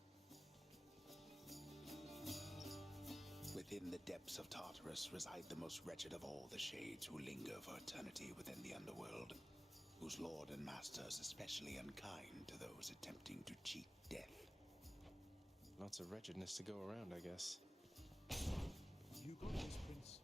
Within the depths of Tartarus reside the most wretched of all the shades who linger for eternity within the underworld, whose lord and master is especially unkind to those attempting to cheat death. Lots of wretchedness to go around, I guess. You got this, Prince.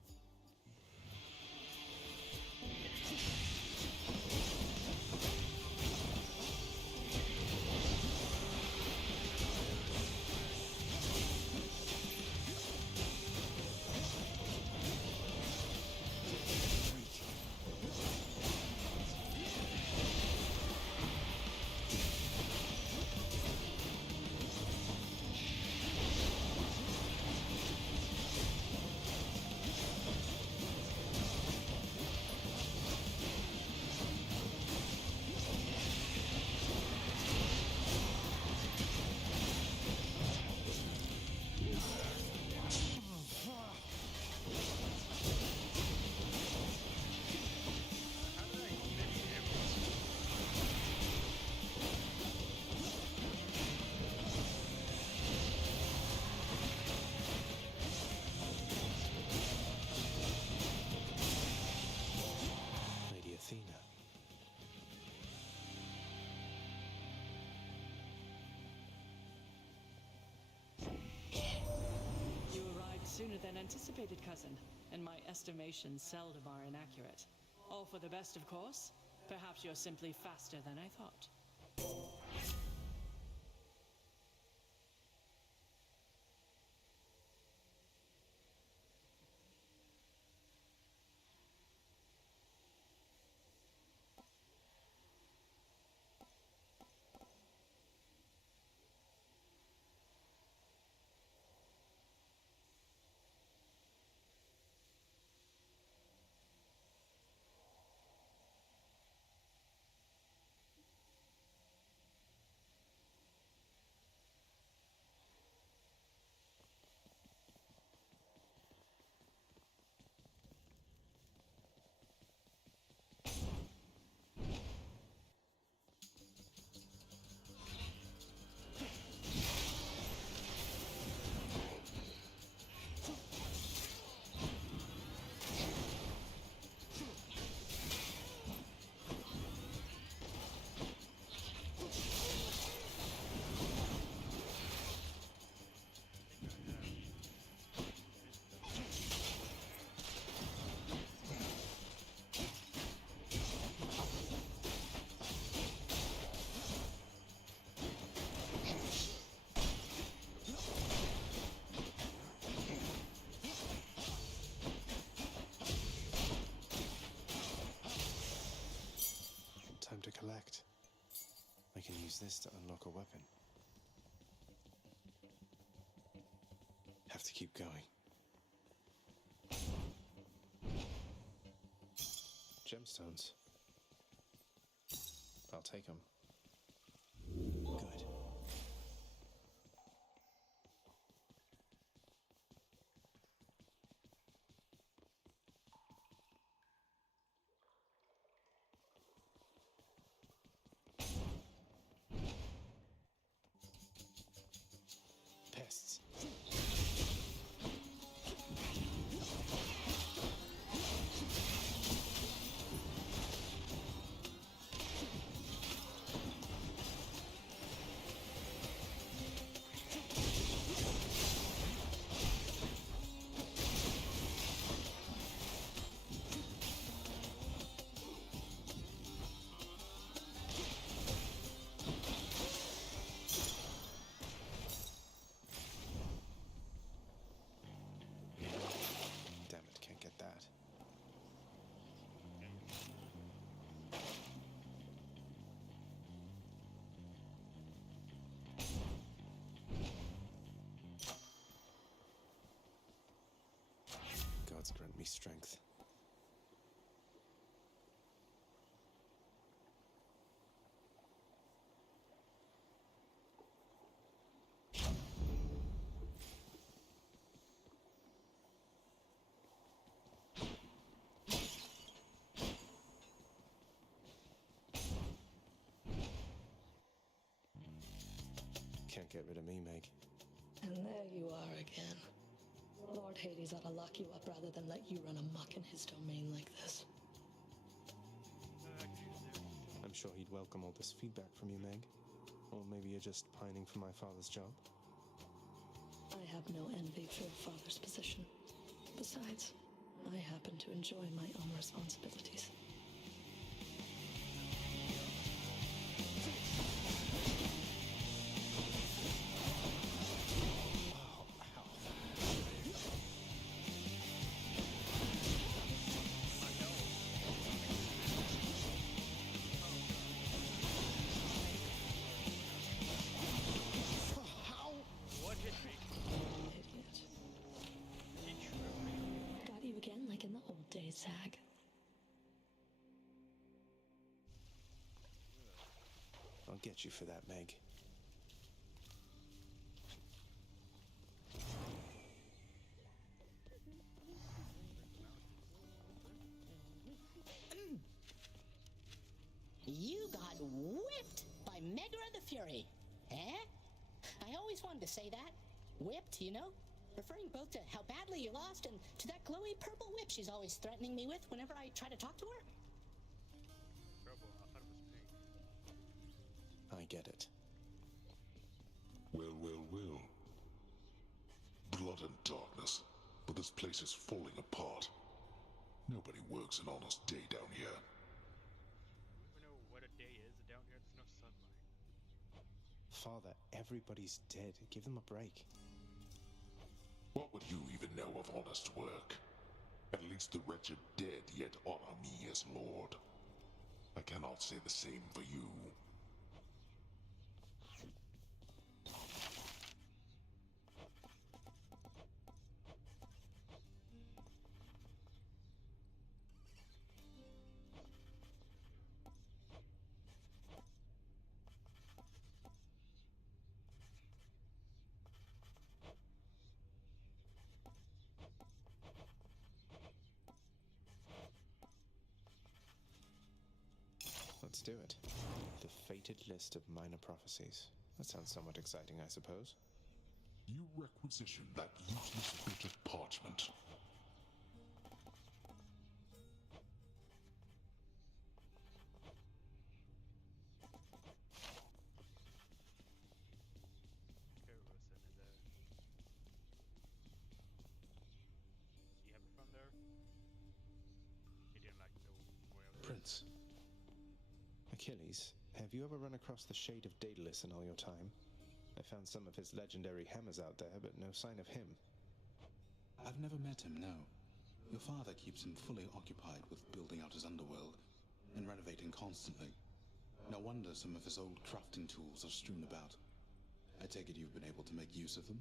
Lady Athena. You arrived sooner than anticipated, cousin, and my estimations seldom are inaccurate. All for the best, of course. Perhaps you're simply faster than I thought. Time to collect. I can use this to unlock a weapon. Have to keep going. Gemstones. I'll take them. Good. me strength. Can't get rid of me, Meg. And there you are again. Lord Hades ought to lock you up rather than let you run amok in his domain like this. I'm sure he'd welcome all this feedback from you, Meg. Or maybe you're just pining for my father's job. I have no envy for your father's position. Besides, I happen to enjoy my own responsibilities. What hit me? Idiot. Got you again like in the old days, Zag. I'll get you for that, Meg. You got whipped by Megara the Fury, eh? I always wanted to say that. Whipped, you know? Referring both to how badly you lost and to that glowy purple whip she's always threatening me with whenever I try to talk to her. Purple, I thought it was pink. I get it. Well, well, well. Blood and darkness, but this place is falling apart. Nobody works an honest day down here. We don't know what a day is down here. There's no sunlight. Father, everybody's dead. Give them a break. What would you even know of honest work? At least the wretched dead yet honor me as lord. I cannot say the same for you. Let's do it. The fated list of minor prophecies. That sounds somewhat exciting, I suppose. You requisition that useless bit of parchment. Okay, we'll send it there. You have it from there? He didn't like know where else. Prince. Achilles, have you ever run across the Shade of Daedalus in all your time? I found some of his legendary hammers out there, but no sign of him. I've never met him, no. Your father keeps him fully occupied with building out his underworld and renovating constantly. No wonder some of his old crafting tools are strewn about. I take it you've been able to make use of them?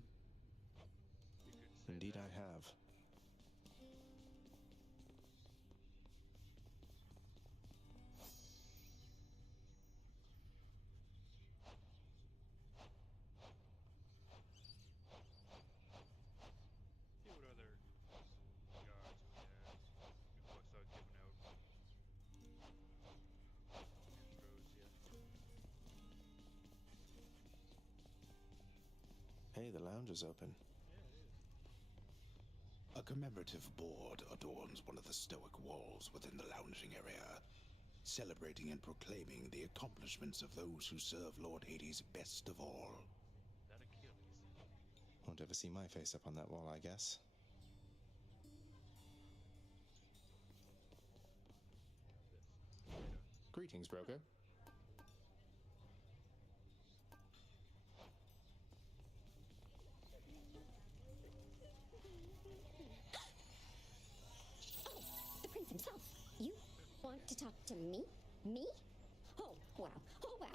Indeed I have. See what other gods we have. Before I start giving out intros, yeah. Hey, the lounge is open. A commemorative board adorns one of the stoic walls within the lounging area, celebrating and proclaiming the accomplishments of those who serve Lord Hades best of all. That Achilles. Won't ever see my face up on that wall, I guess. Greetings, broker. The prince himself. You want to talk to me? Me? Oh, wow. Oh, wow.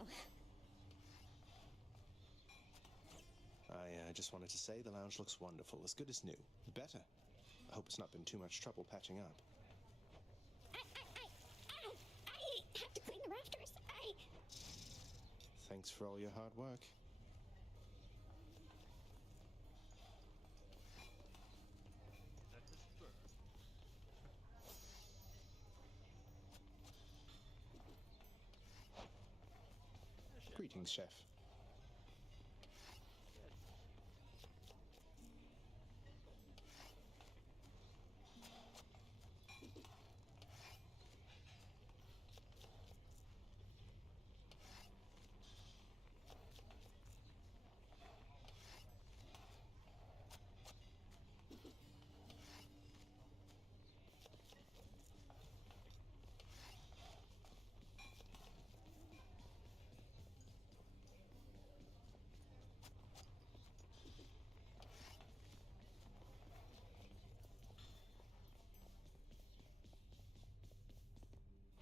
I just wanted to say the lounge looks wonderful, as good as new. Better. I hope it's not been too much trouble patching up. I have to clean the rafters. Thanks for all your hard work. That is fur. Greetings, Chef.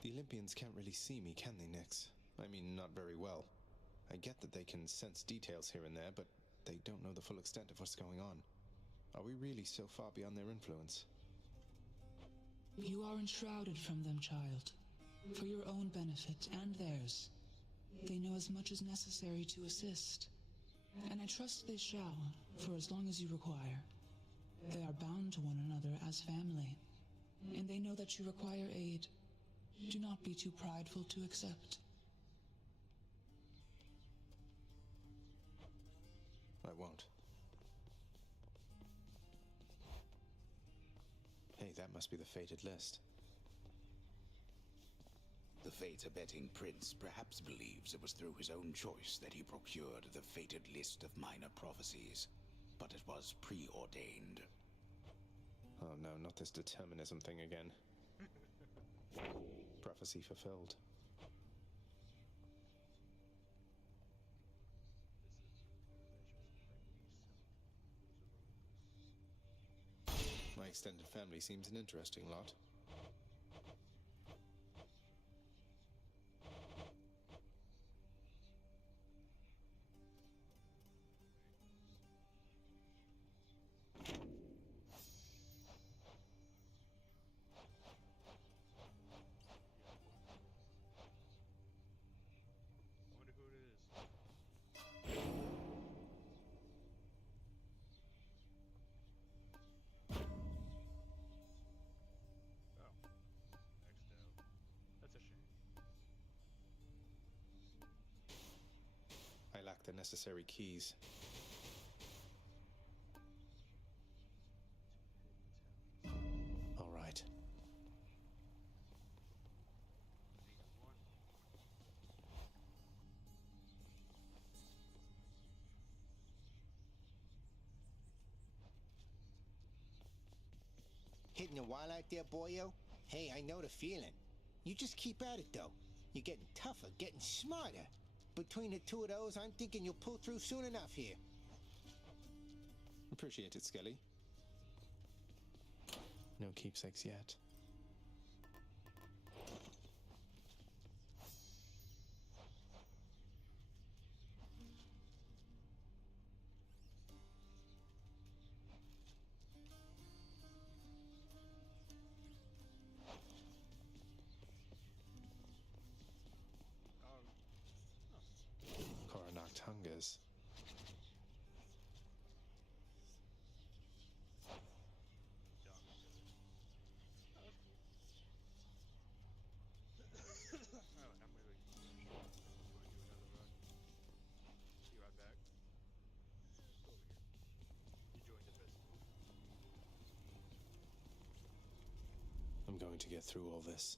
The Olympians can't really see me, can they, Nyx? I mean, not very well. I get that they can sense details here and there, but they don't know the full extent of what's going on. Are we really so far beyond their influence? You are enshrouded from them, child. For your own benefit and theirs. They know as much as necessary to assist. And I trust they shall, for as long as you require. They are bound to one another as family. And they know that you require aid. Do not be too prideful to accept. I won't. Hey, that must be the fated list. The fate-abetting prince perhaps believes it was through his own choice that he procured the fated list of minor prophecies, but it was preordained. Oh no, not this determinism thing again. Prophecy fulfilled. My extended family seems an interesting lot. I wonder who it is. Oh. X'd out. That's a shame. I lack the necessary keys. All right. Hitting a wall out there, boyo? Hey, I know the feeling. You just keep at it, though. You're getting tougher, getting smarter. Between the two of those, I'm thinking you'll pull through soon enough here. Appreciate it, Skelly. No keepsakes yet. Coronach hungers. I'm going to get through all this.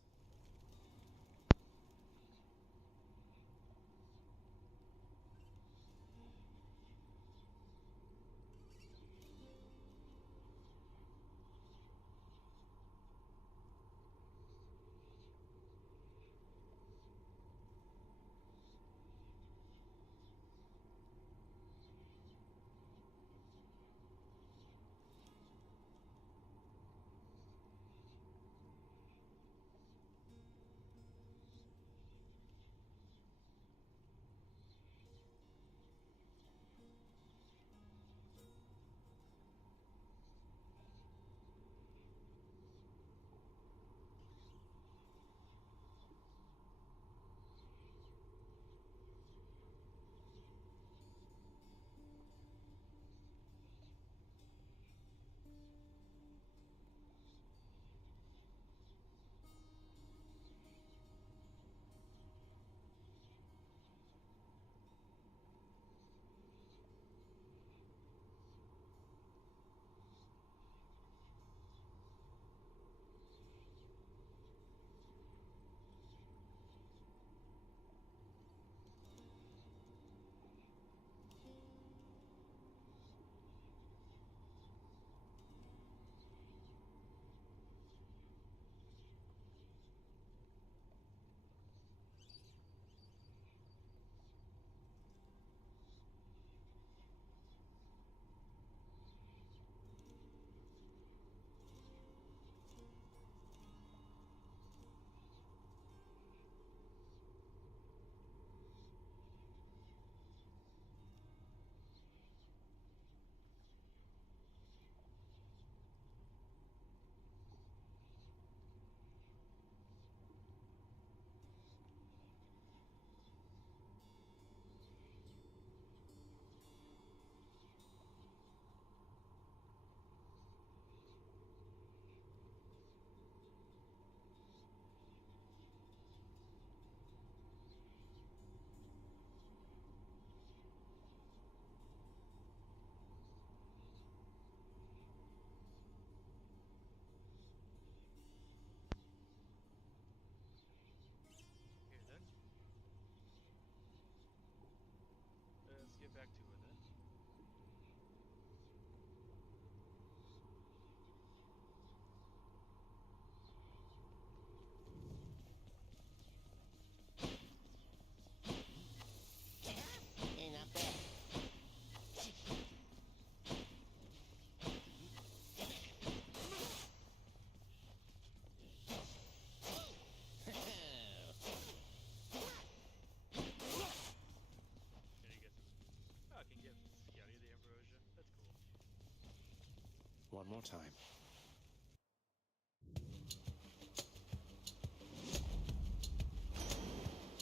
one more time.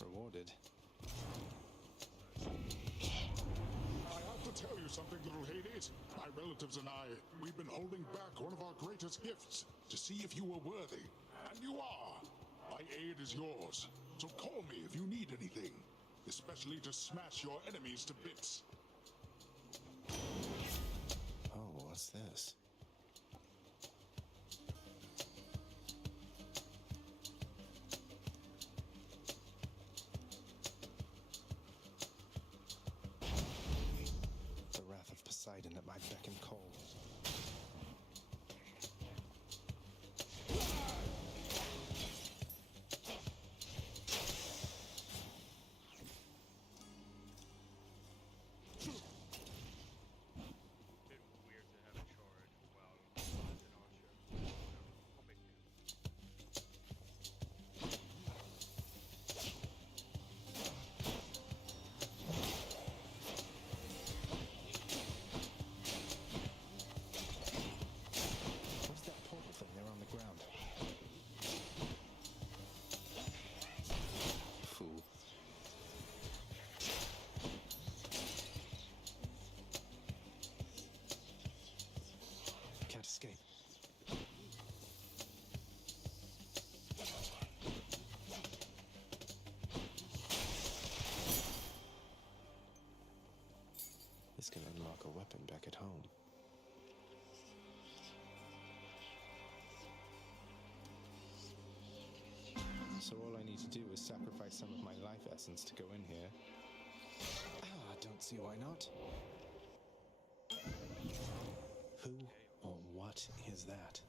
Rewarded. I have to tell you something, little Hades. My relatives and I, we've been holding back one of our greatest gifts to see if you were worthy. And you are. My aid is yours. So call me if you need anything, especially to smash your enemies to bits. Oh, what's this? The wrath of Poseidon at my beck and call. Escape. This can unlock a weapon back at home. So all I need to do is sacrifice some of my life essence to go in here. I don't see why not. Who or what is that?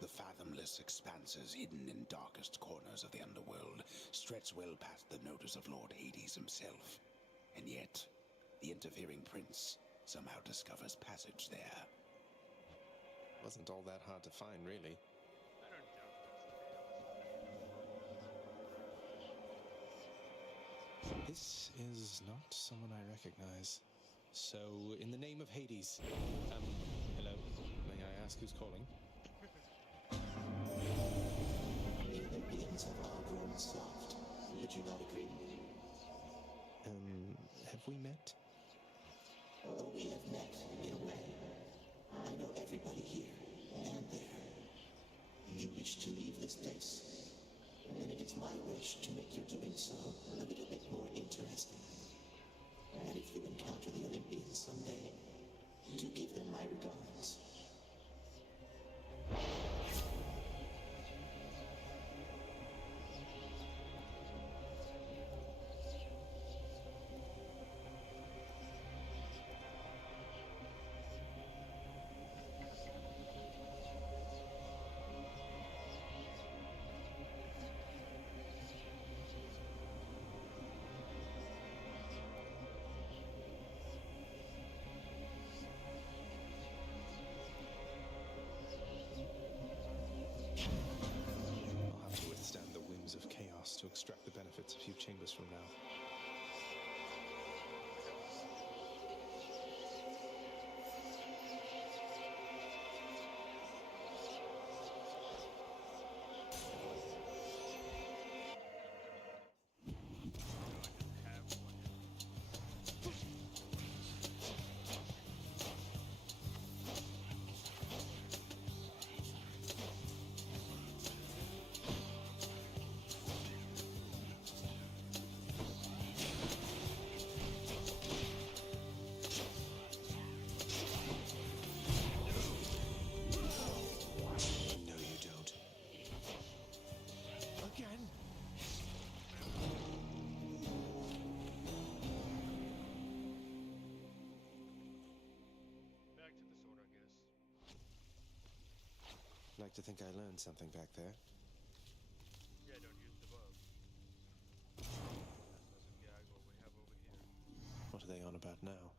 The fathomless expanses hidden in darkest corners of the underworld stretch well past the notice of Lord Hades himself. And yet, the interfering prince somehow discovers passage there. Wasn't all that hard to find, really. This is not someone I recognize. So, in the name of Hades, hello, may I ask who's calling? May the beings of our grown soft. Would you not agree? Have we met? Oh, we have met, in a way. I know everybody here, and there. You wish to leave this place, and it is my wish to make your doing so a little bit more interesting. And if you encounter the Olympians someday, do give them my regards. Of chaos to extract the benefits a few chambers from now. Like to think I learned something back there. Yeah, don't use the bow. That's a gag what we have over here. What are they on about now?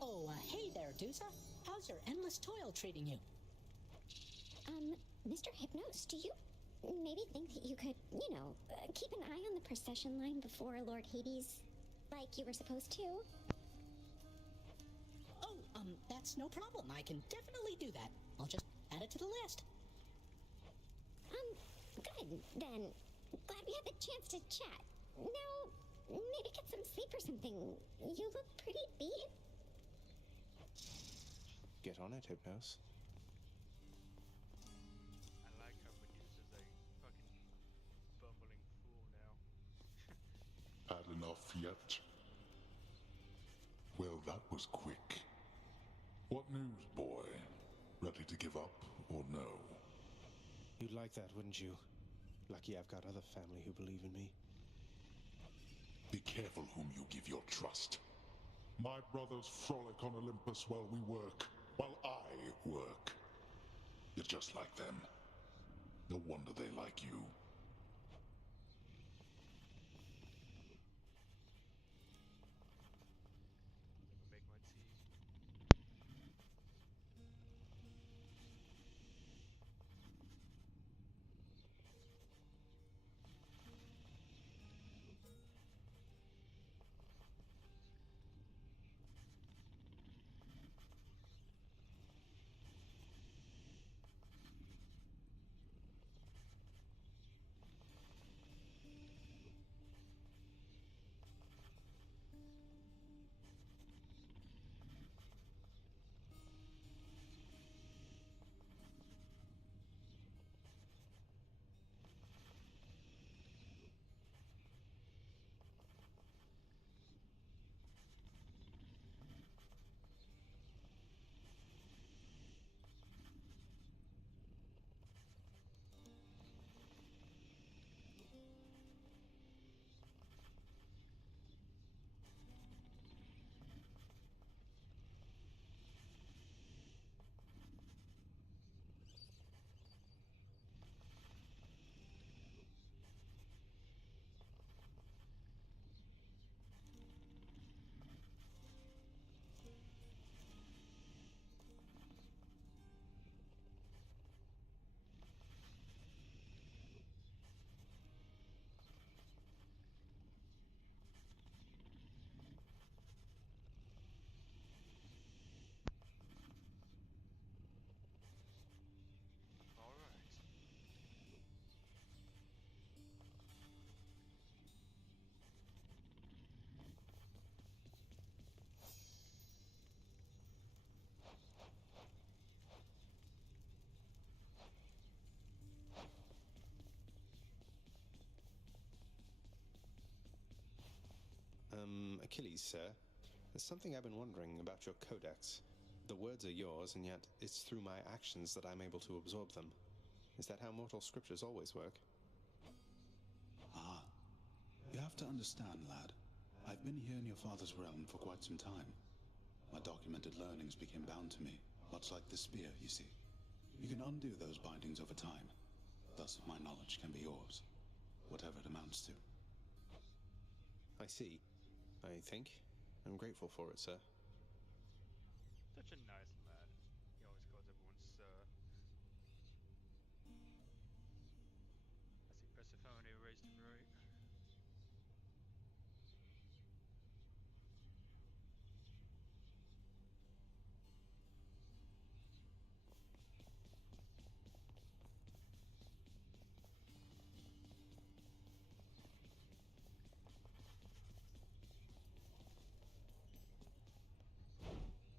Oh, hey there, Dusa. How's your endless toil treating you? Mr. Hypnos, do you maybe think that you could, you know, keep an eye on the procession line before Lord Hades, like you were supposed to. Oh, that's no problem. I can definitely do that. I'll just add it to the list. Good, then. Glad we had the chance to chat. Now, maybe get some sleep or something. You look pretty beat. Get on it, Hypnos. I like how Medusa's a fucking bumbling fool now. Had enough yet? Well, that was quick. What news, boy? Ready to give up or no? You'd like that, wouldn't you? Lucky I've got other family who believe in me. Be careful whom you give your trust. My brothers frolic on Olympus while we work, while I work. You're just like them. No wonder they like you. Make my tea. Achilles, sir. There's something I've been wondering about your codex. The words are yours, and yet it's through my actions that I'm able to absorb them. Is that how mortal scriptures always work? Ah. You have to understand, lad. I've been here in your father's realm for quite some time. My documented learnings became bound to me, much like the spear, you see. You can undo those bindings over time. Thus, my knowledge can be yours, whatever it amounts to. I see. I think. I'm grateful for it, sir. Such a nice lad. He always calls everyone sir. I see Persephone raised him right.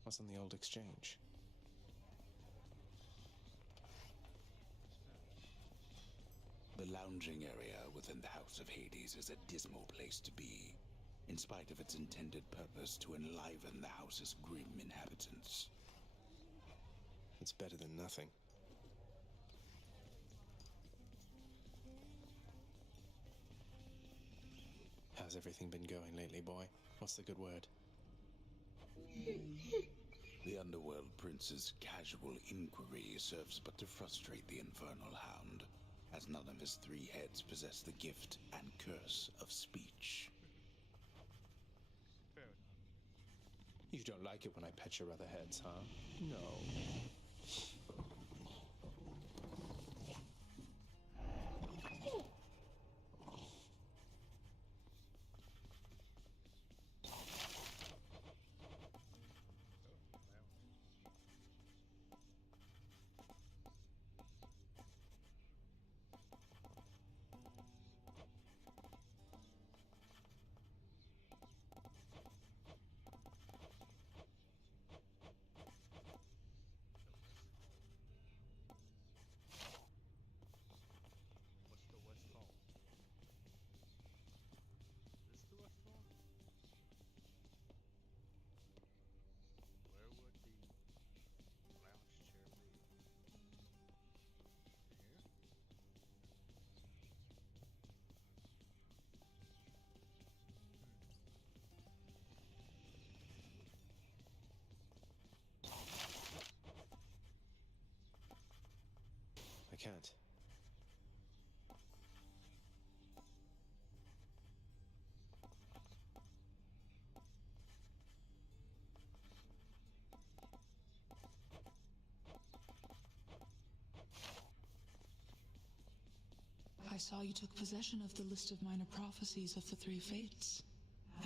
What's in the old exchange? The lounging area within the House of Hades is a dismal place to be, in spite of its intended purpose to enliven the house's grim inhabitants. It's better than nothing. How's everything been going lately, boy? What's the good word? The Underworld Prince's casual inquiry serves but to frustrate the Infernal Hound, as none of his three heads possess the gift and curse of speech. Fair enough. You don't like it when I pet your other heads, huh? No. can't. I saw you took possession of the list of minor prophecies of the three fates.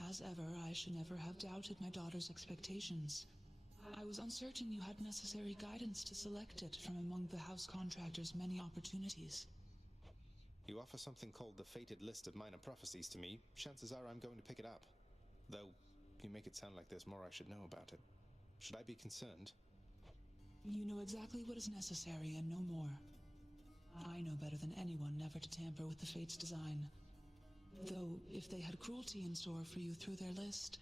As ever, I should never have doubted my daughter's expectations. I was uncertain you had necessary guidance to select it from among the house contractor's many opportunities. You offer something called the fated list of minor prophecies to me, chances are I'm going to pick it up. Though, you make it sound like there's more I should know about it. Should I be concerned? You know exactly what is necessary and no more. I know better than anyone never to tamper with the Fates' design. Though, if they had cruelty in store for you through their list,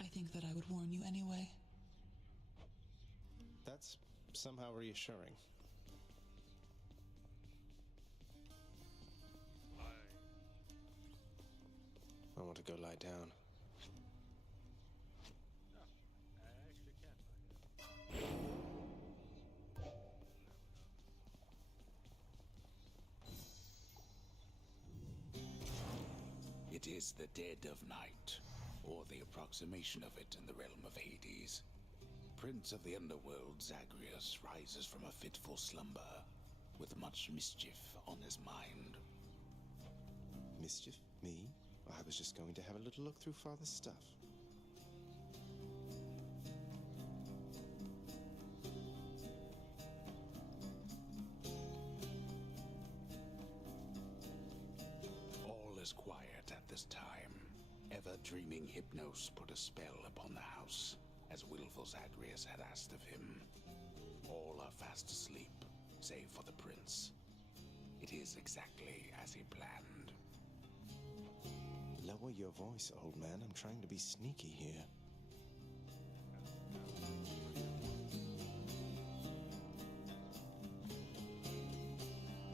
I think that I would warn you anyway. That's somehow reassuring. I want to go lie down. I actually can lie down. It is the dead of night, or the approximation of it in the realm of Hades. Prince of the underworld Zagreus rises from a fitful slumber, with much mischief on his mind. Mischief? Me? I was just going to have a little look through Father's stuff. All is quiet at this time. Ever-dreaming Hypnos put a spell upon the house, as willful Zagreus had asked of him. All are fast asleep, save for the prince. It is exactly as he planned. Lower your voice, old man. I'm trying to be sneaky here.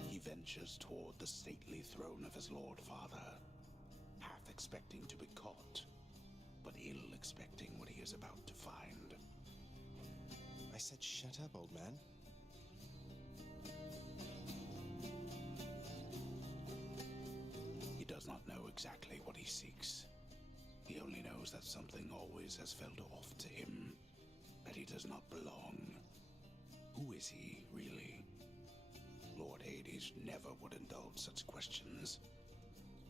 He ventures toward the stately throne of his lord father, half expecting to be caught, but ill expecting what he is about to find. I said shut up, old man. He does not know exactly what he seeks. He only knows that something always has felt off to him, that he does not belong. Who is he, really? Lord Hades never would indulge such questions,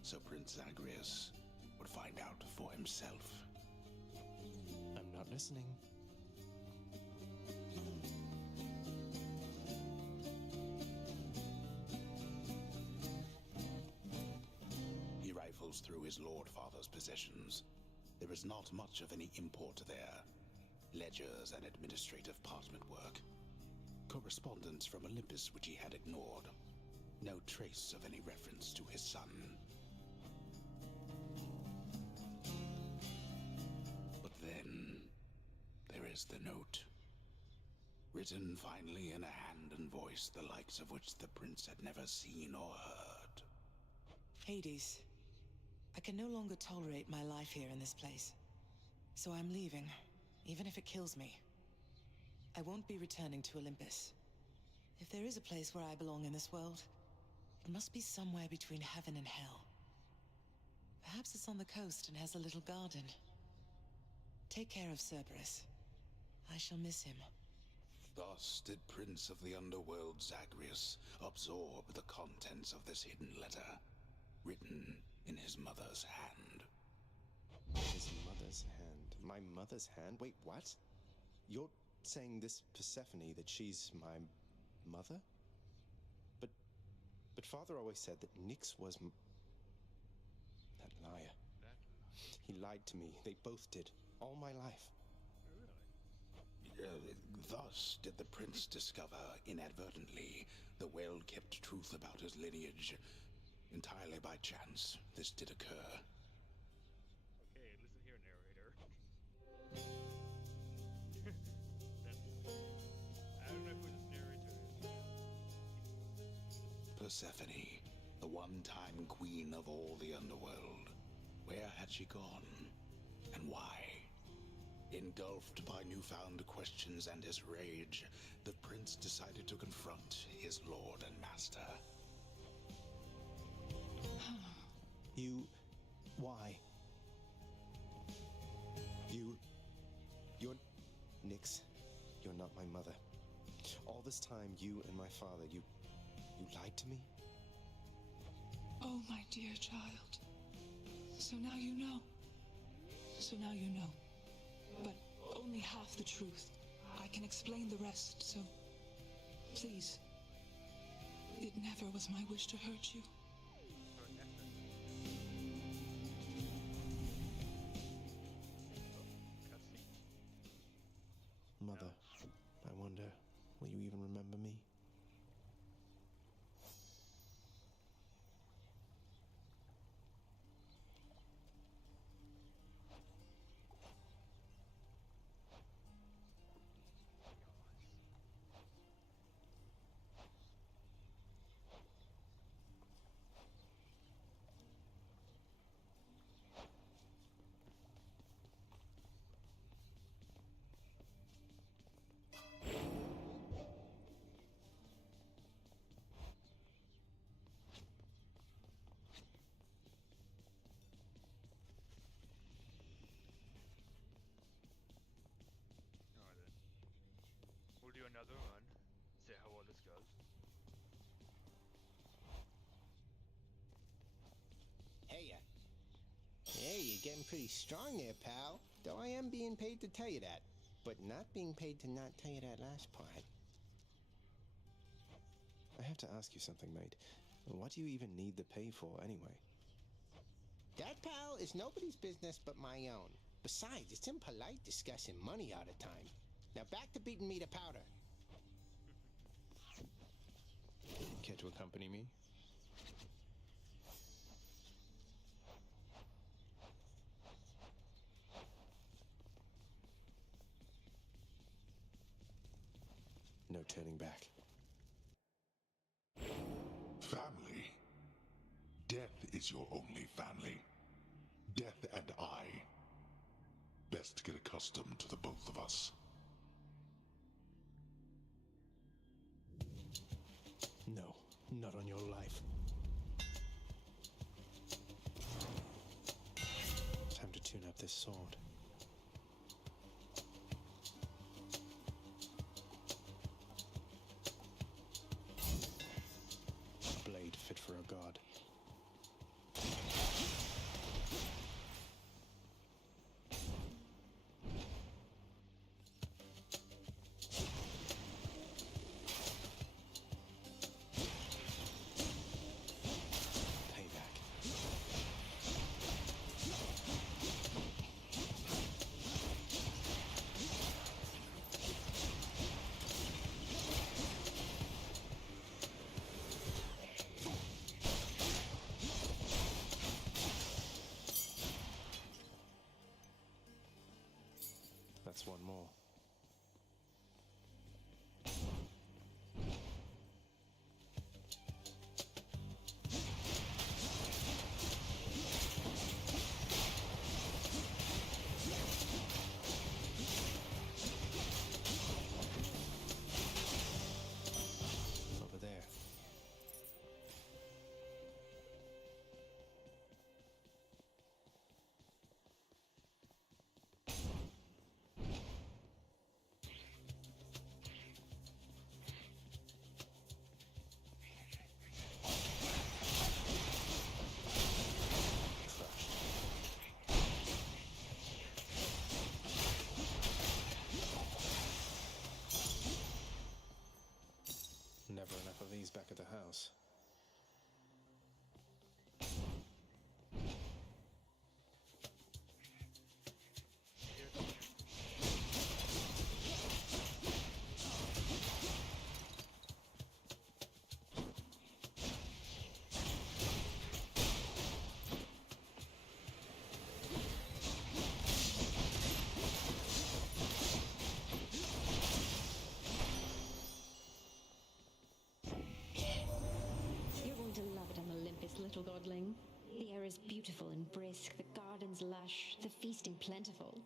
so Prince Zagreus would find out for himself. I'm not listening. He rifles through his lord father's possessions. There is not much of any import there. Ledgers and administrative parchment work. Correspondence from Olympus which he had ignored. No trace of any reference to his son. But then, there is the note. Written finally in a hand and voice the likes of which the prince had never seen or heard. Hades, I can no longer tolerate my life here in this place. So I'm leaving, even if it kills me. I won't be returning to Olympus. If there is a place where I belong in this world, it must be somewhere between heaven and hell. Perhaps it's on the coast and has a little garden. Take care of Cerberus. I shall miss him. Thus did Prince of the Underworld Zagreus absorb the contents of this hidden letter, written in his mother's hand. His mother's hand? My mother's hand? Wait, what? You're saying this Persephone, that she's my mother? But Father always said that Nyx was that liar. He lied to me. They both did. All my life. Thus did the prince discover, inadvertently, the well-kept truth about his lineage. Entirely by chance, this did occur. Okay, listen here, narrator. I don't know who this narrator is. Persephone, the one-time queen of all the underworld. Where had she gone? And why? Engulfed by newfound questions and his rage, the prince decided to confront his lord and master. You... why? You're... Nix, you're not my mother. All this time, you and my father, you lied to me? Oh, my dear child. So now you know. So now you know. But only half the truth. I can explain the rest, so... Please. It never was my wish to hurt you. Mother, I wonder, will you even remember me? We'll do another run, see how well this goes. Hey, you're getting pretty strong there, pal. Though I am being paid to tell you that, but not being paid to not tell you that last part. I have to ask you something, mate. What do you even need the pay for, anyway? That, pal, is nobody's business but my own. Besides, it's impolite discussing money all the time. Now back to beating me to powder. Care to accompany me? No turning back. Family. Death is your only family. Death and I. Best get accustomed to the both of us. No, not on your life. Time to tune up this sword. A blade fit for a god. That's one more. Over there. Never enough of these back at the house. Little godling. The air is beautiful and brisk, the gardens lush, the feasting plentiful.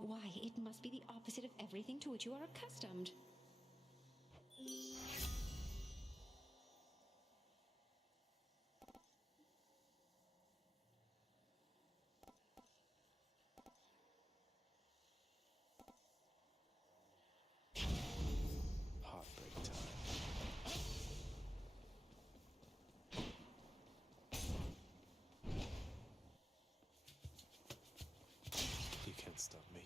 Why, it must be the opposite of everything to which you are accustomed. Heartbreak time. You can't stop me.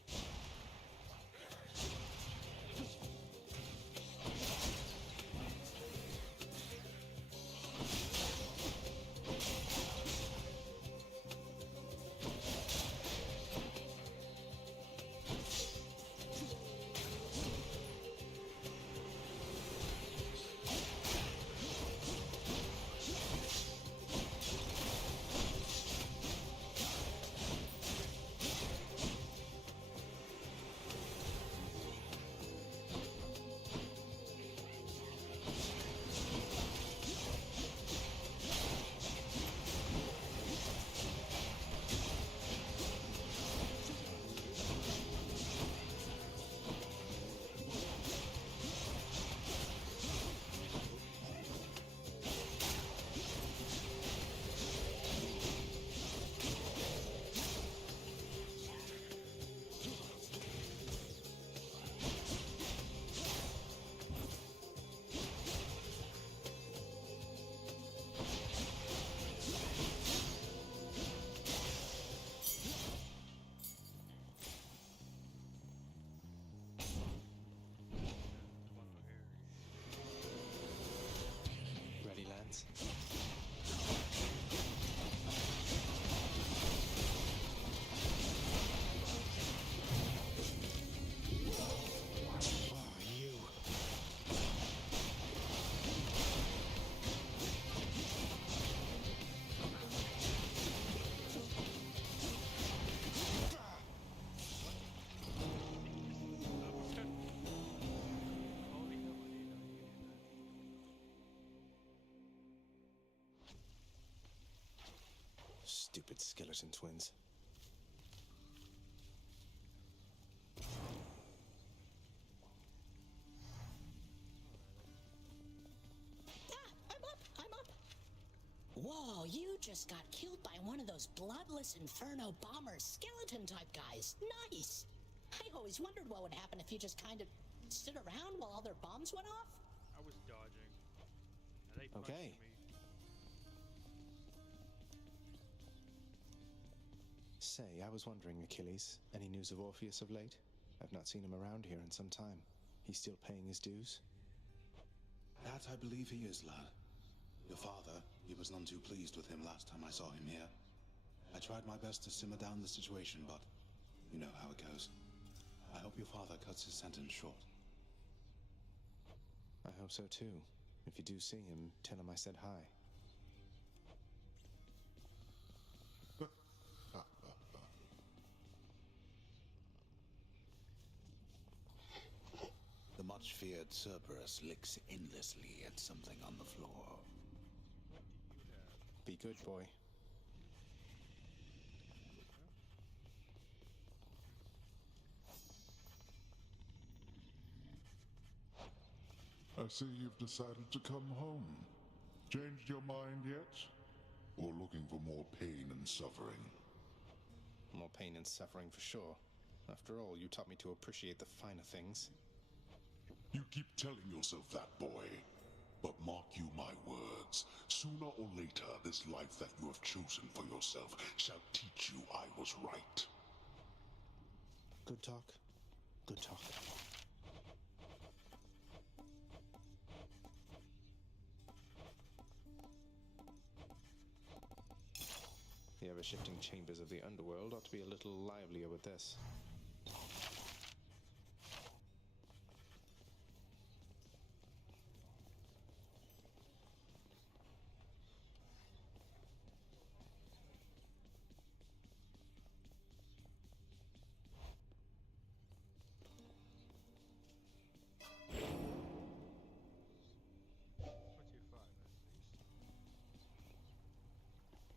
Ready, Lance? Stupid skeleton twins. I'm up. Whoa, you just got killed by one of those bloodless inferno bomber skeleton type guys. Nice. I always wondered what would happen if you just kind of stood around while all their bombs went off. I was dodging. And they punched Okay. me. Say, I was wondering, Achilles, any news of Orpheus of late? I've not seen him around here in some time. He's still paying his dues? That I believe he is, lad. Your father, he was none too pleased with him last time I saw him here. I tried my best to simmer down the situation, but you know how it goes. I hope your father cuts his sentence short. I hope so too. If you do see him, tell him I said hi. The much-feared Cerberus licks endlessly at something on the floor. Be good, boy. I see you've decided to come home. Changed your mind yet? Or looking for more pain and suffering? More pain and suffering for sure. After all, you taught me to appreciate the finer things. You keep telling yourself that, boy. But mark you my words. Sooner or later, this life that you have chosen for yourself shall teach you I was right. Good talk. Good talk. The ever-shifting chambers of the underworld ought to be a little livelier with this.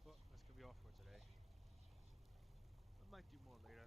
Well, that's gonna be all for today. I might do more later.